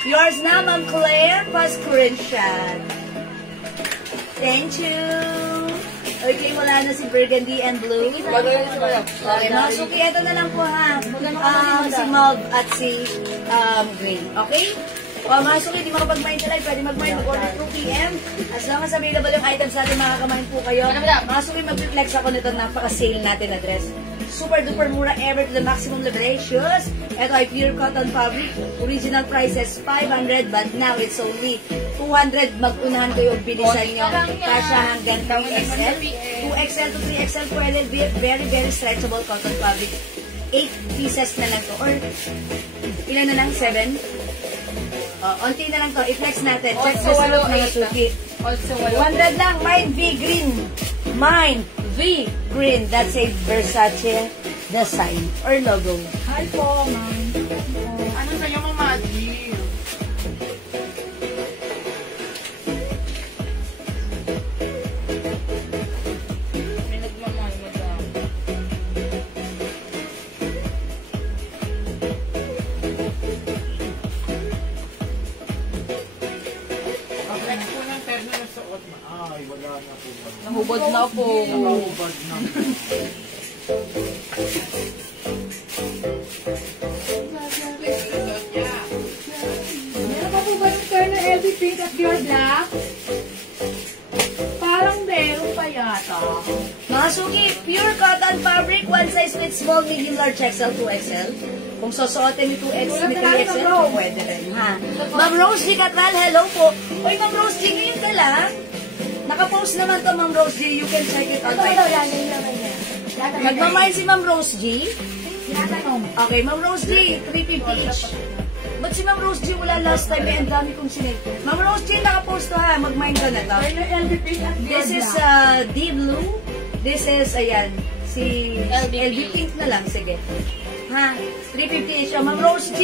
Yours na, Ma'am Claire, pa-screenshot. Thank you. Okay, wala na si burgundy and blue. Okay, mga suki, ito na lang po ha. Si mauve at si gray. Okay? Mga suki, di makapag-mine sa live, pwede mag-mine, mag-order 2 p.m. As long as available yung items natin, makaka-mine po kayo. Mga suki, mag-flex ako nito, napaka-sale natin na dress. Super duper mura ever to the maximum liberations. Ito ay pure cotton fabric. Original price is 500 but now it's only 200. Mag-unahan kayo, bilisan nyo. Kasha hanggang 3XL. 2XL to 3XL pwede. Very, very stretchable cotton fabric. 8 pieces na lang to. Or, ilan na lang? 7? Onti na lang to. I-flex natin. Check this out mga suki. 100 lang. Mine V green. Mine V green. That's a Versace design or logo. Hi po, ma'am. Ano sa'yo, Mama Adi? May nagmamay, madam. Flex po ng peg na nasuot. Ay, wala na po. Nahubad na po. Nakahubad na. Meron pa po ba yung Colonel LV Pink at Pure Black? Parang meron pa yata. Mga suki, pure cotton fabric, one size fits small, medium, large, XL, 2XL. Kung susuotin ni 2XL, ni 3XL, pwede rin, ha? Ma'am Rose G. Catral, hello po. Oy, Ma'am Rose G, ngayon ka lang. Nakapost naman to, Ma'am Rose G. You can check it on my page. Magmamahal si Ma'am Rose G. Okay, Ma'am Rose G, 350 each. Ba't si Ma'am Rose G wala last time? Ang dami kong sinil. Ma'am Rose G, nakapost to ha. Mag-mind ka na to. Colonel LV Pink at Pure This is Black. D blue. This is, ayan, Si LB Pink na lang, sige. Ha? 350 siya. Ma'am Rose G!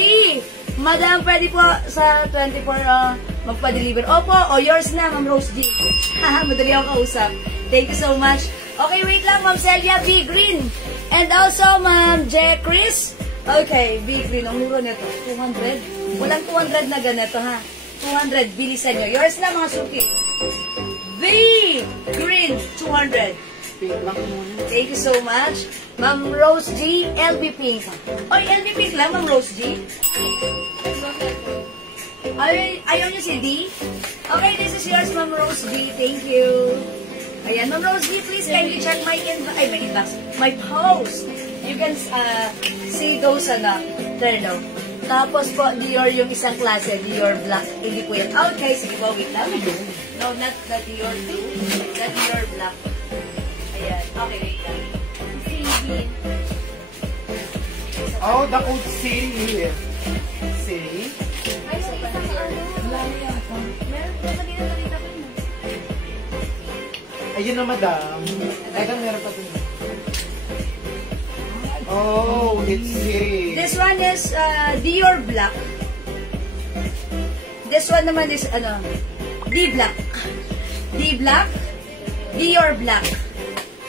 Madam, pwede po sa 24 magpa-deliver. Opo, yours na, Ma'am Rose G. Haha, madali ako kausap. Thank you so much. Okay, wait lang, Ma'am Celia B. Green. And also, Ma'am J. Chris. Okay, B. Green. Ang mura nito. 200? Walang 200 na ganito, ha? 200. Bilisan nyo. Yours na, mga suki. V. Green. 200. Thank you so much. Ma'am Rose G. LB Pink. Oy, LB Pink lang, Ma'am Rose G. Ayaw niyo si D? Okay, this is yours, Ma'am Rose G. Thank you. Ayan, Ma'am Rose G, please kindly check my inbox, my post. You can see those, turn. Tapos po, Dior yung isang klase, Dior Black. Hindi po yan. Okay, sige po, wait lang. No, not the Dior 2. The Dior Black. Ayan, okay, wait lang. Oh, the code C. See? Ay, sa isang meron pa kanina nakita ko yun. Ayun na, madam. Teka, meron pa din. Oh, it's C. This one is Dior Black. This one naman is, D Black. D Black. Dior Black.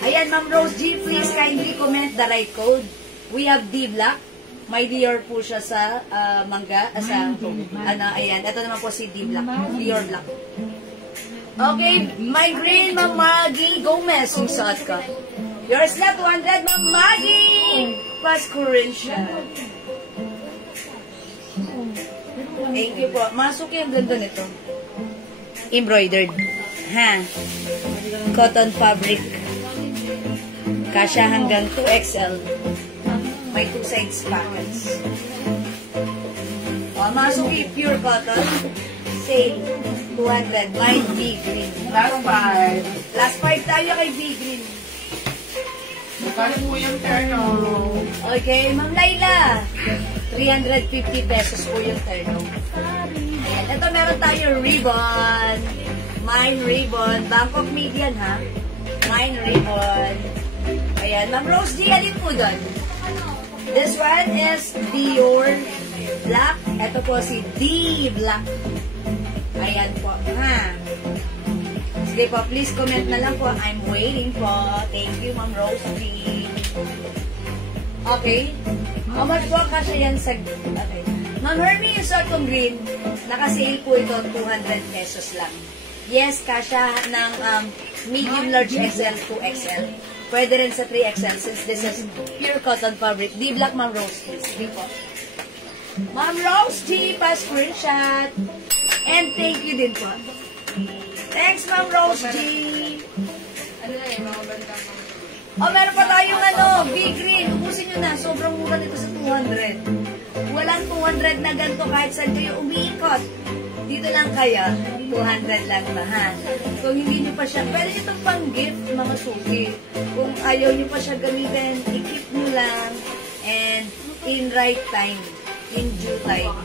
Ayan, Ma'am Rose G, please kindly comment the right code. We have D Black. May Dior po siya sa mangga. Ayan. Ito naman po si D Black. Dior Black. Okay, my green, Ma'am Maggie Gomez, yung suot ko. Yours na, 200, Ma'am Maggie! Pascurin siya. Thank you po. Masuki ang ganda nito. Embroidered. Ha? Cotton fabric. Kasya hanggang 2XL. May 2 sides pockets. Masuki, pure cotton. Sale. 200. Mine B green. Last 5. Last 5 tayo kay B green. Bukali po yung terno. Okay, Ma'am Laila. 350 pesos po yung terno. Ayan. Ito meron tayo ribbon. Mine ribbon. Bangkok median, ha? Mine ribbon. Ayan. Ma'am Rose G, alin po doon? This one is Dior Black. Ito po si D Black. Ayan po. Ha? Sige po, please comment na lang po. I'm waiting po. Thank you, Ma'am Rose G. Okay. How much po kasi yan sa... Okay. Ma'am Hermie, yung suot kong green, nakasale po ito 200 pesos lang. Yes, kasya ng medium, large XL, 2XL. Pwede rin sa 3XL since this is pure cotton fabric. D Black, Ma'am Rose G. Sige po. Ma'am Rose G, pa-screenshot. And thank you din po. Thanks, Ma'am Rose G. Ano na yung mga banda mo? Meron pa tayong big green. Ubusin nyo na. Sobrang mura nito sa 200. Walang 200 na ganito kahit saan kayo umiikot. Dito lang kaya, 200 lang na, ha? Kung hindi nyo pa siya, pwede nyo itong pang-gift, mga suki. Kung ayaw nyo pa siya gamitin, i-keep nyo lang. And in right time, in due time,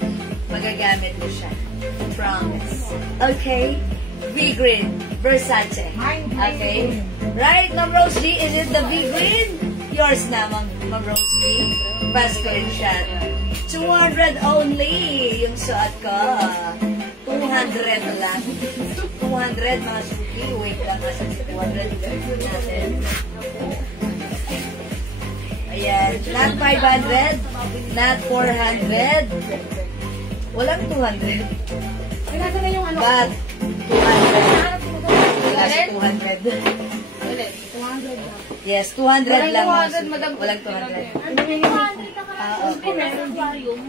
magagamit mo siya. Promise. Okay? V green, Versace. Okay? Right, Ma'am Rose G, is it the V green? Yours na, Ma'am Rose G. Pa-screenshot. 200 only yung suot ko. 200 lang. 200 mga suki. Wait lang kasi 200 natin. Ayan. Not 500. Not 400. Walang 200. Kailangan na yung ano. But 200. Plus 200. Ulit. 200. Yes, 200 lang. Walang 200, madam. Walang 200. Okay.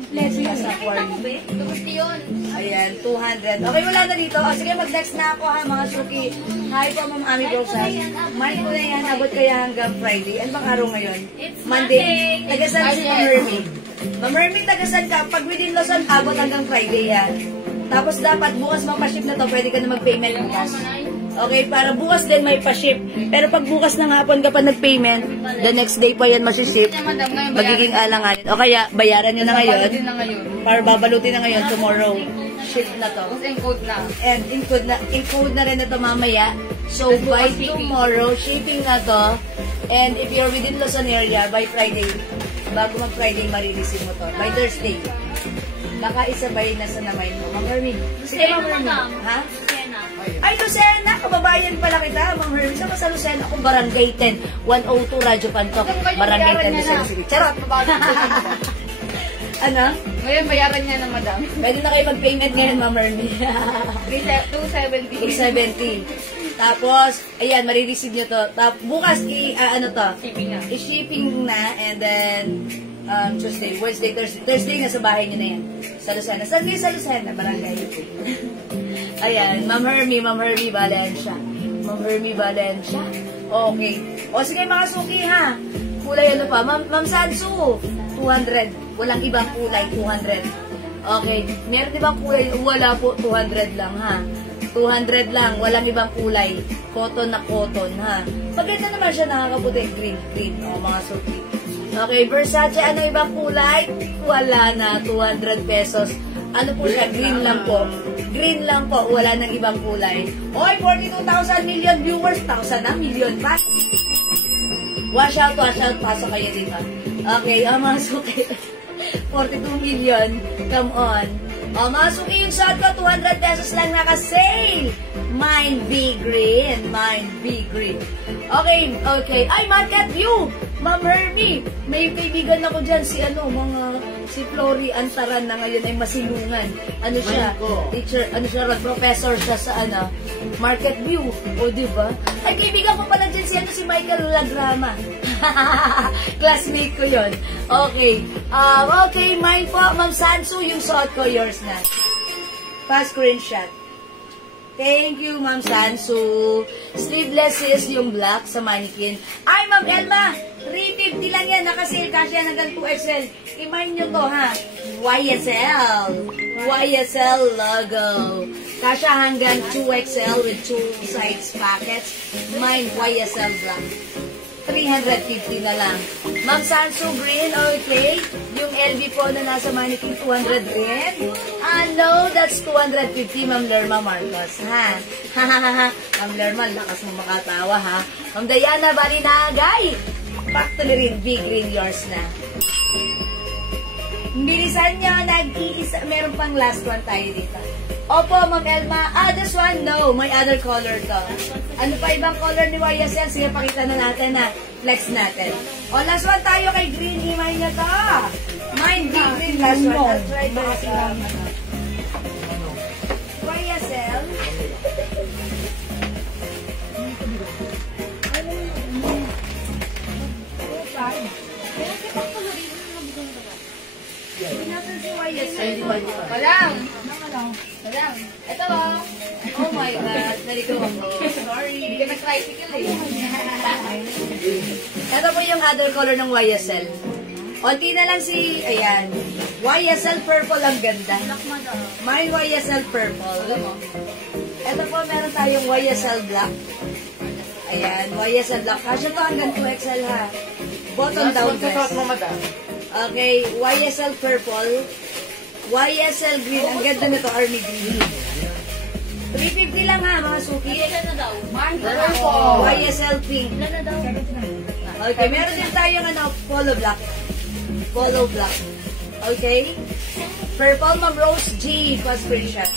Let's see. Sa aquarium. Gusto yun. Ayan, 200. Okay, wala na dito. Sige, mag-next na ako ha, mga suki. Hi po, Ma'am Ami Brosas. Monday ko na yan, abot kaya hanggang Friday. Ano bang araw ngayon? Monday. Tagasan si Ma'am Hermie. Ma'am Hermie, tagasan ka. Pag within Luzon, abot hanggang Friday yan. Tapos dapat bukas mapaship na to, pwede ka na mag-payment ng cash. Okay, para bukas din may pa-ship. Pero pag bukas ng hapon ka pa nag-payment, the next day pa yan masiship, magiging alanganin. O kaya, bayaran nyo na ngayon, para babalutin na ngayon tomorrow. ship na to. Tapos encode na. And encode na rin na to mamaya. So, by tomorrow, shipping na to. And if you're within Luzon area, by Friday, bago mag-Friday, marireceive mo to. By Thursday. Baka isabay na sa namay mo. Ma'am Hermie. Sige, Ma'am Hermie. Ha? Ay, Lucena! Kababayan pala kita, Ma'am Hermie. Saan ka sa Lucena? Ako, Barangay 10, 102 Radyo Pantok. Barangay 10, Lucena City. Charot! Ano? Ngayon, bayaran niya ng madam. Pwede na kayo mag-payment ngayon, Ma'am Hermie. 270. 270. Tapos, ayan, marireceive nyo to. Bukas, Shipping na. i-shipping na, and then, Tuesday, Wednesday, Thursday. Thursday, nasa bahay nyo na yan. Sa Lucena. Sunday sa Lucena, Barangay. Ayan, Ma'am Hermie Valencia. Ma'am Hermie Valencia. Okay. O, sige, mga suki, ha? Kulay ano pa? Ma'am Sansu, 200. Walang ibang kulay, 200. Okay. Meron ibang kulay? Wala po, 200 lang, ha? 200 lang, walang ibang kulay. Cotton na cotton, ha? Maganda naman siya, nakakaputi. Green. O, mga suki. Okay, Versace, ano ibang kulay? Wala na, 200 pesos. Ano po siya? Green lang po. Green lang po, wala nang ibang kulay. Oy, 42,000 million viewers. 1,000 na, million pa. Wash out, pasok kayo dito. Okay, mga suki. 42 million. Come on. Mga suki, yung suot ko, 200 pesos lang naka-sale. Mine be green. Okay. Ay, Market View! Ma'am Hermie, may kaibigan ako dyan, si Flory Antaran na ngayon ay masilungan. Ano siya? Teacher, professor siya sa Market View. O, diba? Ay, kaibigan ko pala dyan si Michael Lagrama. Classmate ko yon. Okay. Okay, mine po, Ma'am Sansu, yung suot ko, yours na. Pa-screenshot. Thank you, Ma'am Sansu. Sleeveless is yung black sa mannequin. Ay, Ma'am Elma, 350 lang yan. Nakasale kasi yan hanggang 2XL. I-mind nyo to, ha? YSL logo. Kasya hanggang 2XL with 2 size packets. Mine, YSL black. 350 na lang. Ma'am Sansu green, okay. Yung LV po na nasa mannequin, 200 rin. No, that's 250, Ma'am Lerma Marcos, ha? Ma'am Lerma, lakas mo makatawa, ha? Ma'am Diana Balinagay, factory rin, big green, yours na. Bilisan nyo, nag-iisa, meron pang last one tayo dito. Opo, Ma'am Elma. This one, no. May other color to. Ano pa ibang color ni YSL? Sige, pakita na natin, ha. Flex natin. O, last one tayo kay Green. Himay na to. Mine, big green. Last one. I'll try this. YSL. Hindi natin si YSL. Walang. Ito Oh my God. Dali ko ako. Sorry. Hindi ka nag-tricycle eh. Ito po yung other color ng YSL. Onti na lang ayan. YSL purple ang ganda. Mine YSL purple. Ito po meron tayong YSL black. Ayan, YSL black. Kasya to hanggang 2XL, ha. Button down dress. Okay, YSL purple. YSL green. Ang ganda nito, army green. 350 lang, ha, mga suki. YSL pink. Okay, meron din tayong polo black. Okay. Purple, Ma'am Rose G. Pa-screenshot.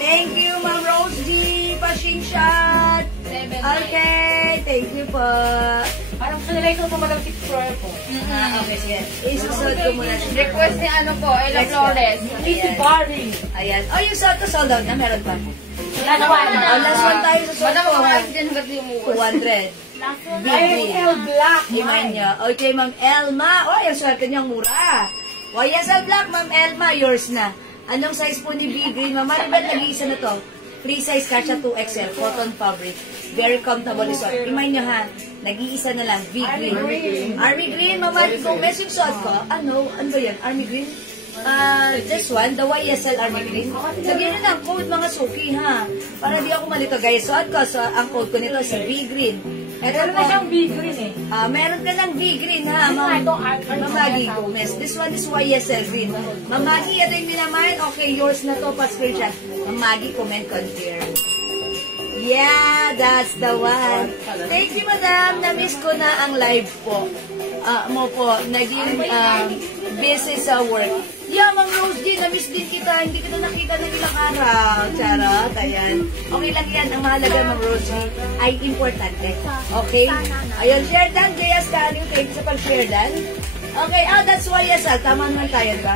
Thank you, Ma'am Rose G. Pa-screenshot. Okay, thank you po. Parang kanilay ko pa madam 6 floor po. Okay, sige. Isusod ko muna siya. Request ni Ella Flores. Ayan. Party. Ayan. Oh, yung suot ko sold out na. Meron pa. Last one. Last one tayo sa suot Madam, ko. makakas dyan hanggat yung umuwas. 200. YSL black. Iman niya. Okay, Ma'am Elma. Oh, yung suot niya mura. YSL black, Ma'am Elma. Yours na. Anong size po ni B Green? Ma'am, Maribel, nag-iisa na to. Free size kasha 2XL. Cotton fabric. Very comfortable suot. Iman niyo, ha. Nag-iisa na lang. V Green. Army Green. Ma'am, kung mes yung suot ko, ano ba yan? Army Green? This one, the YSL Army Green. Lagyan na ng code, mga suki, ha. Para di ako malito, guys. Suot ko, ang code ko nito si V Green. Ito Meron po, na siyang big green eh. meron ka ng V-Green ha, Mamagi Gomez. This one is YSL Green. Mamagi, ito yung minamain. Okay, yours na to, pa-screenshot. Mamagi, comment, confirm. Yeah, that's the one. Thank you, madam. Na-miss ko na ang live po. Mo po, naging busy sa work. Yeah, Ma'am Rose G, na-miss din kita. Hindi kita nakita ng ilang araw. Charot, ayan. Okay lang yan. Ang mahalaga, Ma'am Rose G, ay importante. Okay? Ayun, share dan. Jayas Kaling, thank you sa pag-share dan. Okay, that's YSL. Tama naman tayo, diba?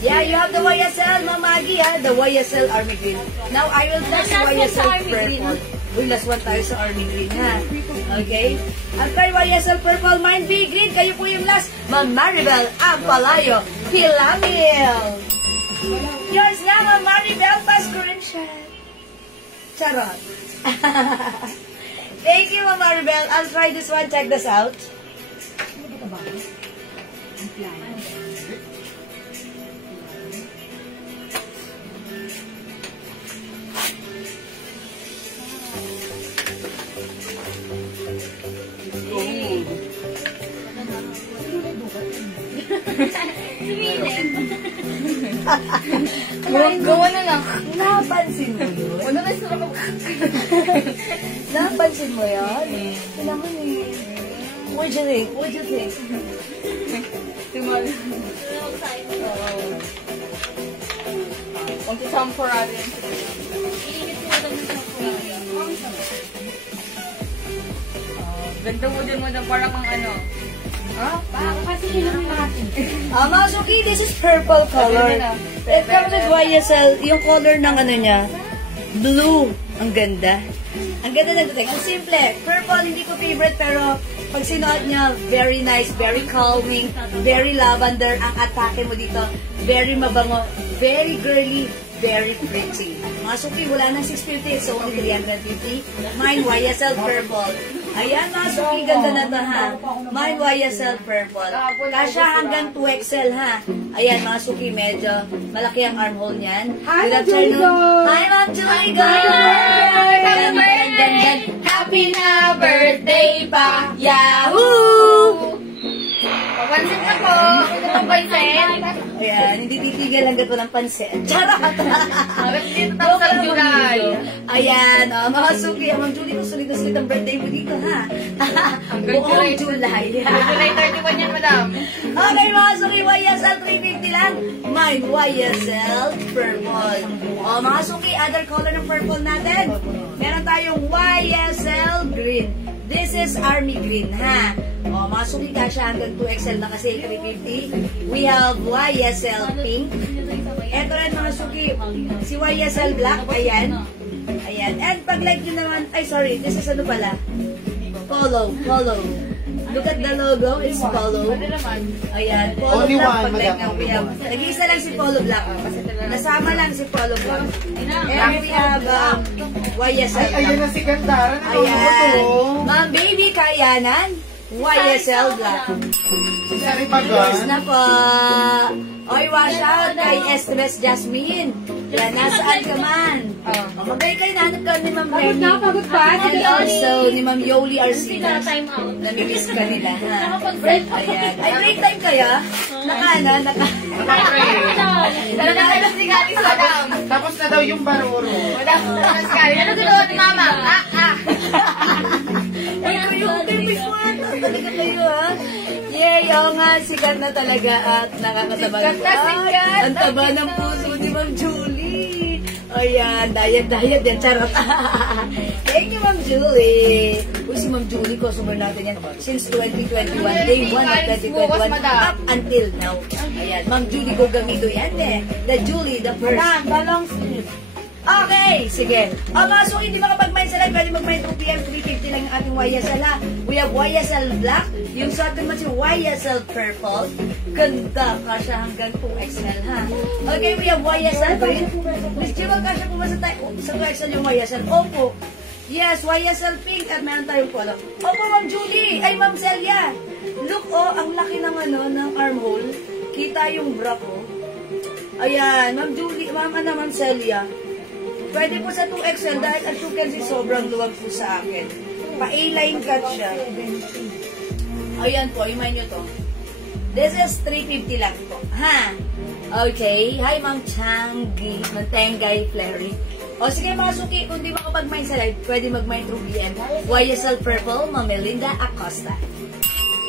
Yeah, you have the YSL, Mamagi, ha? The YSL Army Green. Now, I will test YSL Purple. Uy, last one tayo sa Army Green, ha? Okay? At kay YSL Purple, mine B Green. Kayo po yung last. Ma'am Maribel Ampalayo, Hilamil. Yours na, Ma'am Maribel, pa-screenshot. Charot. Thank you, Ma'am Maribel. I'll try this one. Check this out. Gawa na lang. Napansin mo yun? Ano na sarap ako? Napansin mo yun? Kailangan eh. What do you think? What do you think? Tumalo. Kunti sampurado yan. Ganda mo din mo na parang ang ano. Kasi yun natin. Masuki, this is purple color. It comes with YSL. Yung color ng ano niya, blue. Ang ganda. Ang ganda ng dating. Ang simple. Purple, hindi ko favorite, pero pag sinuot niya, very nice, very calming, very lavender. Ang atake mo dito, very mabango, very girly, very pretty. Masuki, wala nang 650, so only 350. Mine, YSL Purple. Ayan, Masuki, ganda na to, ha? Mine, YSL Purple. Kasya hanggang 2XL, ha? Ayan, Masuki, medyo malaki ang armhole niyan. Hi, Good Ma'am Julie afternoon. Go! Hi, Ma'am Julie Go! Happy na birthday pa! Yahoo! Papansin ka po! Papansin! Ayan, hindi titigil hanggat walang pansin. Charot! Hanggat dito tapos sa July. Ayan, mga suki, Ma'am Julie, kung sulit na sulit ang birthday mo dito, ha? Buong July. July 31 yan, madam. Okay, mga suki, YSL 350 lang. Mine, YSL Purple. O, mga suki, other color ng purple natin. Meron tayong YSL Green. This is Army Green, ha? O, mga suki, kasya hanggang 2XL na kasi 350. We have YSL Pink. Ito rin, mga suki, si YSL Black, ayan. Ayan. And pag like nyo naman, ay sorry, this is ano pala? Polo, Polo. Look at the logo, it's Polo. Ayan, Polo Only Black one, pag like madam. we have. Nag-iisa lang si Polo Black. Nasama lang si Polo Black. And we have YSL Ay, ayun Black. na si Gandara. Nanonood Ayan. to. Ma'am Baby Kayanan, YSL Black. Si Sari Yes Pagan. na po. Oy, wash out kay Estres Jasmine. Yan, nasaan ka man? Magay kayo, nahanap ka ni Ma'am Pagod Remy. na, pagod pa. And also, ni Ma'am Yoli Arcina. Time out. Namimiss ka nila, ha? Ayan. Ay, break time kaya? Talaga tayo si Galing sa madam. Tapos na daw yung baruro. Madam, ano ginawa ni mama? Ay, kayo, miss mo ata. Talaga kayo, ha? Yay, oo nga, sikat na talaga at nakakataba. Sikat na, sikat. Ang taba ng puso ni Ma'am Julie. Ayan, diet yan, charot. Thank you, Ma'am Julie. Uy, si Ma'am Julie, customer natin yan. Since 2021, day 1 of 2021, up until now. Ayan, Ma'am Julie Gogamido yan eh. The Julie, the first. Dalong sleeve. Okay, sige. Mga so hindi makapag-mind sa live, pwede mag-mind 2 p.m. 3:50 lang yung ating YSL, ha? We have YSL Black. Yung sa atin si YSL Purple. Ganda, kasya hanggang 2XL, ha? Okay, we have YSL Green. Miss Jewel, kasya po ba sa 2XL yung YSL? Opo. Yes, YSL Pink at meron tayong color. Opo, Ma'am Julie. Ay, Ma'am Celia. Look, ang laki ng ng armhole. Kita yung bra ko. Ayan, Ma'am Julie, Ma'am Celia. Pwede po sa 2XL dahil as you can see, sobrang luwag po sa akin. Pa-A-line cut siya. Ayan po, iman nyo to. This is 350 lang po. Ha? Okay. Hi, Ma'am Changi. Mantengay Flary. O sige mga suki, kung di makapag-mine sa live, pwede mag-mine through BM. YSL Purple, Ma'am Melinda Acosta.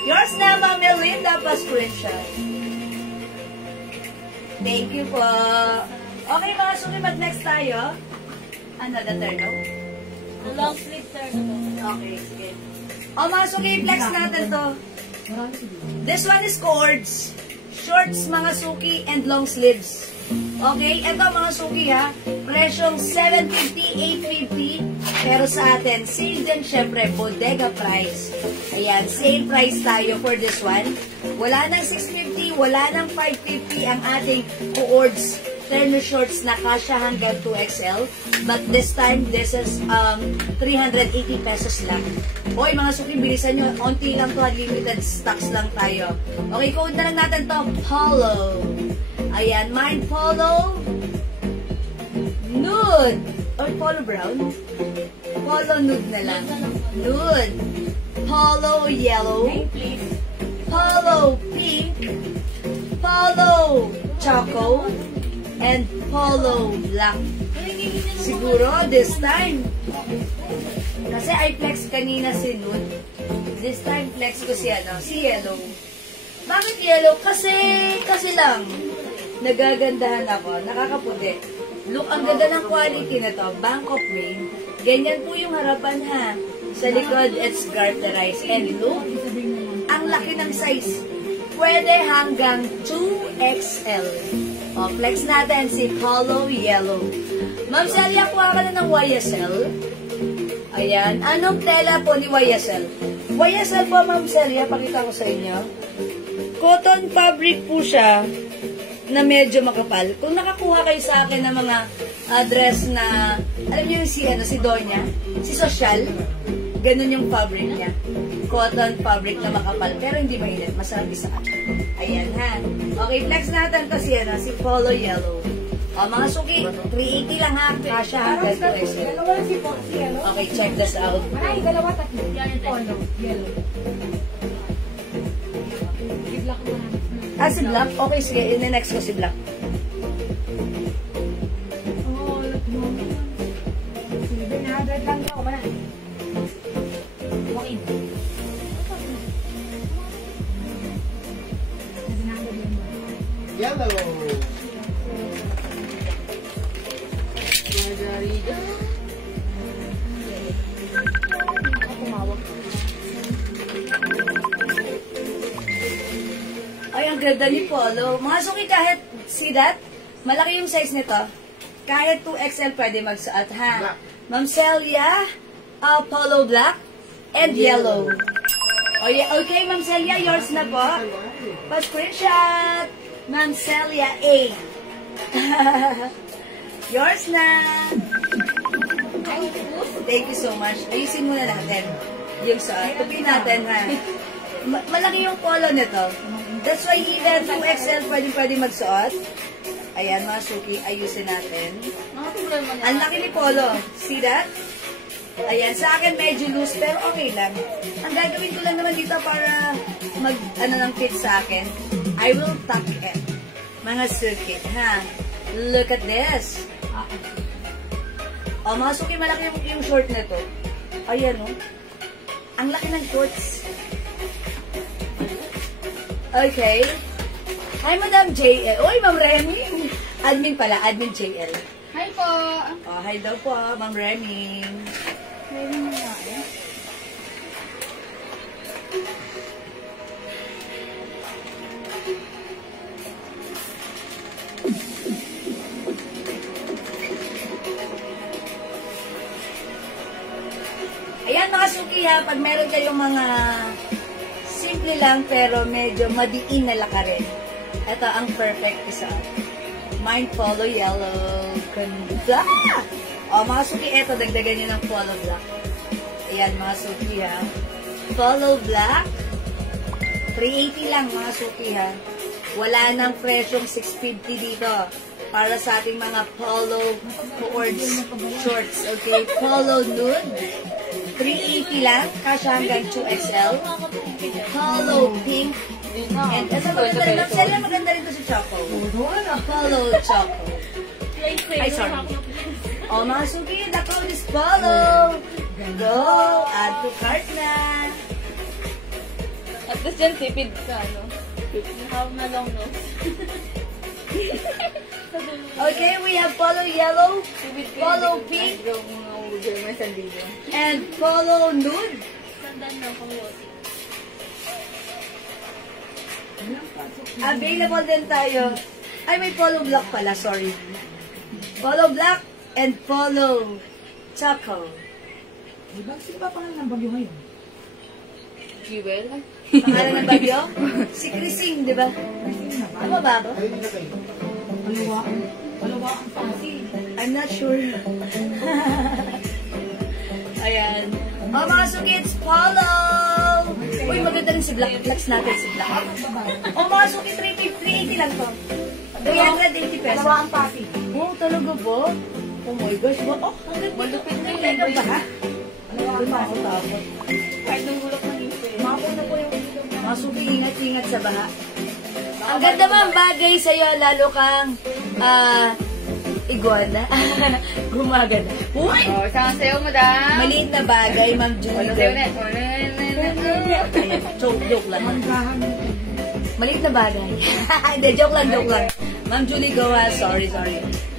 Yours na, Ma'am Melinda, pa-screenshot. Thank you po. Okay mga suki, mag-next tayo. Ano, the turn out? Long sleeve turn up. Okay, sige. O mga suki, flex natin to. This one is cords. Shorts, mga suki, and long sleeves. Okay, eto mga suki ha. Presyong 750, 850. Pero sa atin, sale din syempre, bodega price. Ayan, sale price tayo for this one. Wala nang 650, wala nang 550 ang ating cords. Terno shorts na kasya hanggang 2XL. But this time, this is 380 pesos lang. Hoy, mga suki, bilisan nyo. Onti lang to, limited stocks lang tayo. Okay, code na lang natin to. Polo. Ayan, mine polo. Nude. Or polo brown? Polo nude na lang. Nude. Polo yellow. Polo pink. Polo choco. And polo black. Siguro this time. Kasi I flex kanina si nude. This time flex ko si yellow. Bakit yellow? Kasi lang. Nagagandahan ako. Nakakaputi. Look, ang ganda ng quality na to. Bangkok rain. Ganyan po yung harapan ha. Sa likod, it's garterized. And look, ang laki ng size. Pwede hanggang 2XL. O, flex natin si Polo Yellow. Ma'am Celia, kuha ka na ng YSL. Ayan. Anong tela po ni YSL? YSL po, Ma'am Celia, pakita ko sa inyo. Cotton fabric po siya na medyo makapal. Kung nakakuha kayo sa akin ng mga dress na, alam niyo si Donya, si Social, ganun yung fabric niya. Cotton fabric na makapal, pero hindi mainit. Masarap isa. Ayan ha. Okay, flex natin to si Polo Yellow. O, mga suki, 380 lang ha. Kasha hanggang 2XL. Dalawa si yellow. Okay, check this out. Maray, dalawa, tatlo. Polo, yellow. Black na. Si Black? Okay, sige. In-next ko si Black. Oh, look mo. 700 lang daw. Maray. Walk-in. 700 lang daw. Yellow. Margarita. Ako tumawag. Ay, ang ganda ni Polo. Mga suki, kahit, see that? Malaki yung size nito. Kahit 2XL pwede magsuot, ha? Ma'am Celia, Polo black and yellow. Okay, Ma'am Celia, yours na po. Pa-screenshot. Ma'am Celia A. Yours na. Thank you so much. Ayusin muna natin yung suot. Tupin natin, ha? Malaki yung polo nito. That's why even 2XL pwede magsuot. Ayan, mga suki, ayusin natin. Ang laki ni polo. See that? Ayan, sa akin medyo loose, pero okay lang. Ang gagawin ko lang naman dito para ng fit sa akin, I will tuck it. Mga suki, ha? Look at this. O, mga suki, malaki yung short nito. Ayan, oh. Ang laki ng shorts. Okay. Hi, Madam JL. Uy, Ma'am Remy. Admin pala, Admin JL. Hi po. Oh, hi daw po, Ma'am Remy. Remy mo nga eh. Ayan, mga suki ha, pag meron kayong mga simple lang pero medyo madiin na lakarin. Ito ang perfect isa. Mine Polo Yellow. Ganda! O, mga suki, eto, dagdagan nyo ng Polo Black. Ayan, mga suki ha. Polo Black. 380 lang, mga suki ha. Wala nang presyong 650 dito. Para sa ating mga polo cords shorts. Okay, polo nude. 380 lang, kasha hanggang 2XL. Polo pink. And ito maganda rin. Ma'am maganda rin to si Choco. Polo Choco. Ay, sorry. Oh, mga suki, the code is Polo. Go, add to cart na. At least yan, tipid ka, no? How na long, no? Okay, we have Polo Yellow, Polo Pink, and Polo Nude. Sandan na pang lote. Available din tayo. Ay, may Polo Black pala, sorry. Polo Black and Polo Choco. Diba? Sino ba pangalan ng bagyo ngayon? Jewel? Pangalan ng bagyo? Si Crising, di ba? Tama ba ako? Palawaan pasi. I'm not sure. Ayan. Oh, mga sukits, Polo! Uy, maganda rin si Black. Flex natin si Black. Oh, mga sukit, 380 lang to. 380 pesos. Palawaan pasi. Oh, talaga ba? Oh my gosh. Oh, malupit na yun. Ano ba, ha? Ano ba ako tapos? Kahit nung gulak ng ipin. Makauna po yung video. Mga suki, ingat-ingat sa baha. Ang ganda man bagay sa'yo, lalo kang, iguana. Gumagana. Uy! Oh, saan sa'yo, madam? Maliit na bagay, Ma'am Julie. Wala sa'yo net. Ayan, joke lang. Manggahan mo. Maliit na bagay. Hindi, joke lang. Ma'am Julie, go ha. Sorry.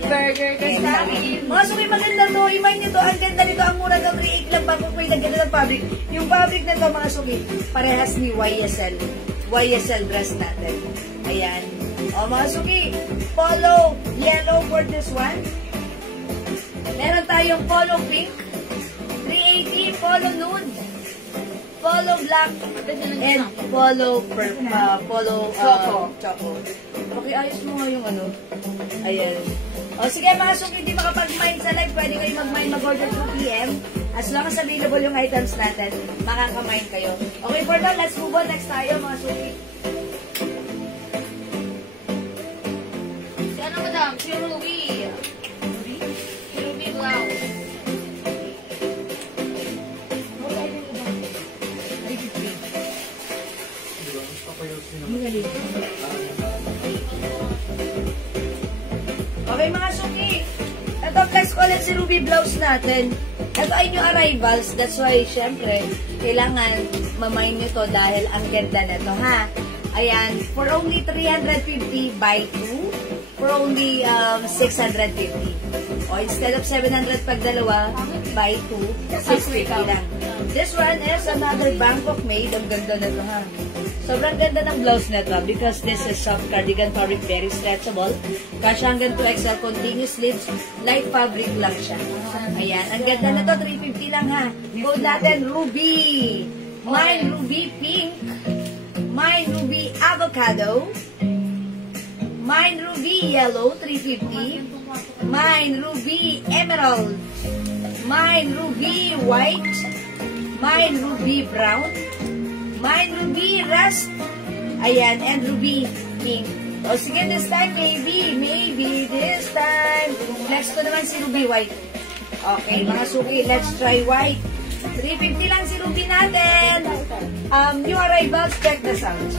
Burger ka sa akin. Mga suki, maganda to. Imay nito, ang ganda nito. Ang mura ng 3.8 lang bago po yung ganda ng fabric. Yung fabric na to, mga suki, parehas ni YSL. YSL dress natin. Ayan. O mga suki, Polo Yellow for this one. Meron tayong Polo Pink, 380, Polo Nude, Polo Black, and Polo Choco. Pakiayos mo nga yung ano. Ayan. O sige mga suki, hindi makapag-mine sa live, pwede kayo mag-mine, mag-order 2 PM. As long as available yung items natin, makaka-mine kayo. Okay, for now, let's move on. Next tayo mga suki. Si ano, madam? Si Ruby. Si Ruby Blouse. Okay mga suki, ito flex ko ulit si Ruby Blouse natin. Ito ay new arrivals, that's why syempre kailangan mamay nyo to dahil ang ganda na to ha. Ayan, for only 350 buy 2, for only 650. O instead of 700 pag dalawa, buy 2, 650 lang. This one is another Bangkok made. Ang ganda na to ha. Sobrang ganda ng blouse na to because this is soft cardigan fabric, very stretchable. Kasya hanggang 2XL, continuous sleeves, light fabric lang siya. Ayan, ang ganda na to, 350 lang ha. Code natin, Ruby. Mine, Ruby Pink. Mine, Ruby Avocado. Mine, Ruby Yellow, 350. Mine, Ruby Emerald. Mine, Ruby White. Mine, Ruby Brown. Mine, Ruby Rust. Ayan, and Ruby Pink. O sige, this time, maybe this time. Next ko naman si Ruby White. Okay, mga suki, let's try white. 350 lang si Ruby natin. New arrivals, check the sound.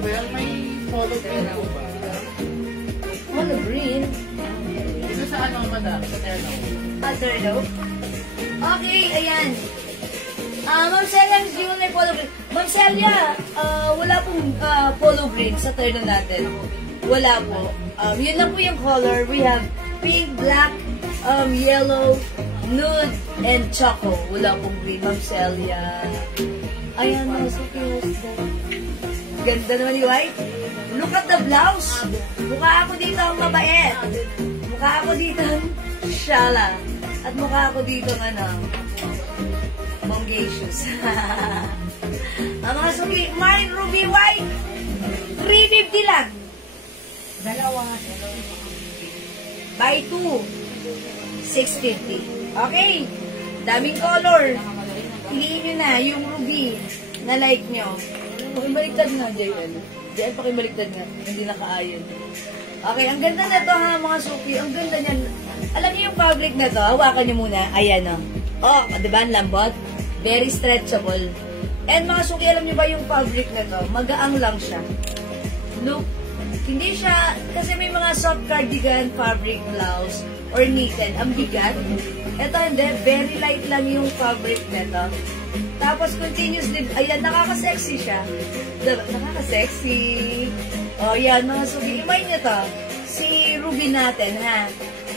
Well, may polo green po ba? Polo green. Ito sa ano, madam? Sa Terno. Other Okay, ayan. Ma'am Celia, yung may polo green. Ma'am Celia, wala pong polo green sa turno natin. Wala po. Yun lang po yung color. We have pink, black, yellow, nude, and choco. Wala pong green, Ma'am Celia. Ayan, so cute. Ganda naman ni White. Look at the blouse. Mukha ako dito ang mabait. Mukha ako dito ang shala. At mukha ako dito ang ano. Bongacious. Ang mga suki, mine ruby white, 350 lang. Dalawa. Buy 2, 650. Okay, daming color. Piliin nyo na yung ruby na like nyo. Pakibaliktad nga, JL. JL, pakibaliktad nga. Hindi nakaayon. Okay, ang ganda na to ha, mga suki. Ang ganda niyan. Alam niyo yung fabric na to, hawakan niyo muna. Ayan o. Oh, diba ang lambot? Very stretchable. And mga suki, alam niyo ba yung fabric na to? Magaang lang siya. Look, hindi siya, kasi may mga soft cardigan, fabric blouse, or knitted. Ang bigat. Ito hindi, very light lang yung fabric na to. Tapos continuously, ayan, nakaka-sexy siya. Diba? Nakaka-sexy. O, yan, mga suki. Imay niyo to. Si Ruby natin, ha?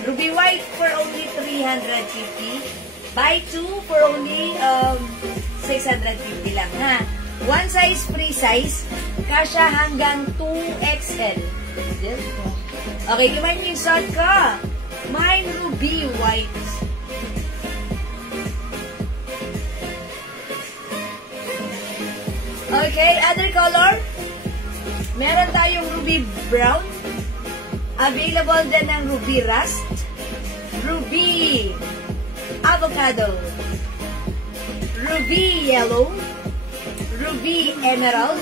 Ruby white for only 350. Buy 2 for only 650 lang, ha? One size, free size. Kasya hanggang 2XL. Okay, imay niyo yung shot ka. Mine Ruby white. Okay, other color. Meron tayong ruby brown. Available din ng ruby rust, ruby avocado, ruby yellow, ruby emerald,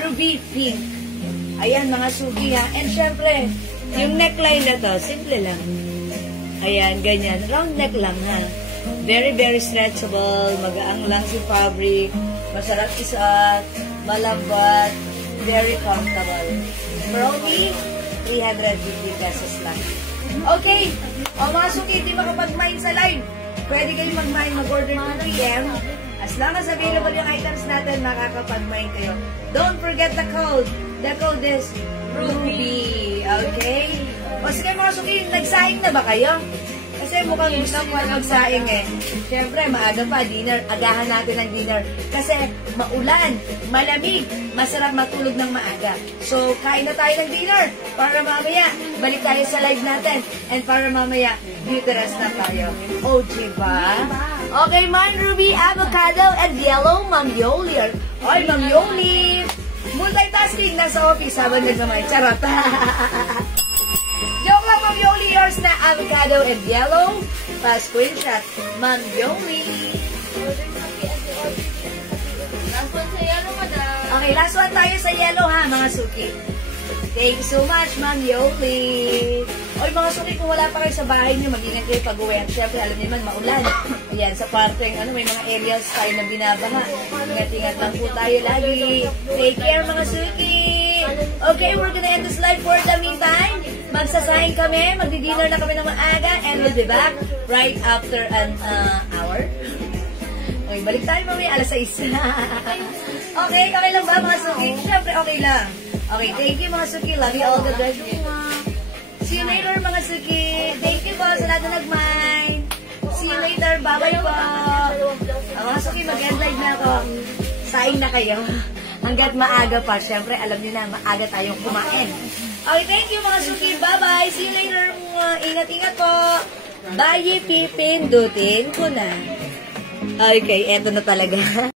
ruby pink. Ayan mga suki ha. And syempre, yung neckline na to, simple lang. Ayan, ganyan. Round neck lang ha. Very, very stretchable. Magaang lang si fabric. Masarap isuot. Malambot. Very comfortable. For only 350 pesos lang. Okay. O mga suki, hindi makapag-mine sa live. Pwede kayo mag-mine, mag-order 2 p.m. As long as available yung items natin, makakapag-mine kayo. Don't forget the code. The code is Ruby. Okay? O sige mga suki, nagsaing na ba kayo? Kasi mukhang gusto ko magsaing eh. Siyempre, maaga pa, dinner. Agahan natin ang dinner. Kasi maulan, malamig, masarap matulog ng maaga. So, kain na tayo ng dinner. Para mamaya, balik tayo sa live natin. And para mamaya, beauty rest na tayo. O, diba? Okay, mine, Ruby, avocado, and yellow, Ma'am Yoli. Oy, Ma'am Yoli. Multitasking, nasa office habang nagmamay. Charot. Joke lang, Ma'am Yoli, yours na avocado and yellow. Pa-screenshot, Ma'am Yoli. Last one sa yellow, madam. Okay, last one tayo sa yellow ha, mga suki. Thank you so much, Ma'am Yoli. Oy, mga suki, kung wala pa kayo sa bahay niyo, mag-ingat kayo pag-uwi. At syempre, alam niyo naman, maulan. Ayan, sa parteng, may mga areas tayo na binabaha. Ingat-ingat lang po tayo lagi. Take care, mga suki. Okay, we're gonna end this live for the meantime. Magsasahin kami, magdi-dinner na kami ng maaga, and we'll be back right after an hour. Okay, balik tayo mamaya, alas 6. Okay, okay lang ba mga suki? Siyempre, okay lang. Okay, thank you mga suki. Love you all, the best. See you later mga suki. Thank you po sa lahat na nag-mine. See you later. Bye-bye po. Mga suki, mag-end live na ako. Saing na kayo. Hanggat maaga pa. Siyempre, alam niyo na, maaga tayong kumain. Okay, thank you mga suki. Bye-bye. See you later. Ingat-ingat po. Bye, pipindutin ko na. Okay, eto na talaga.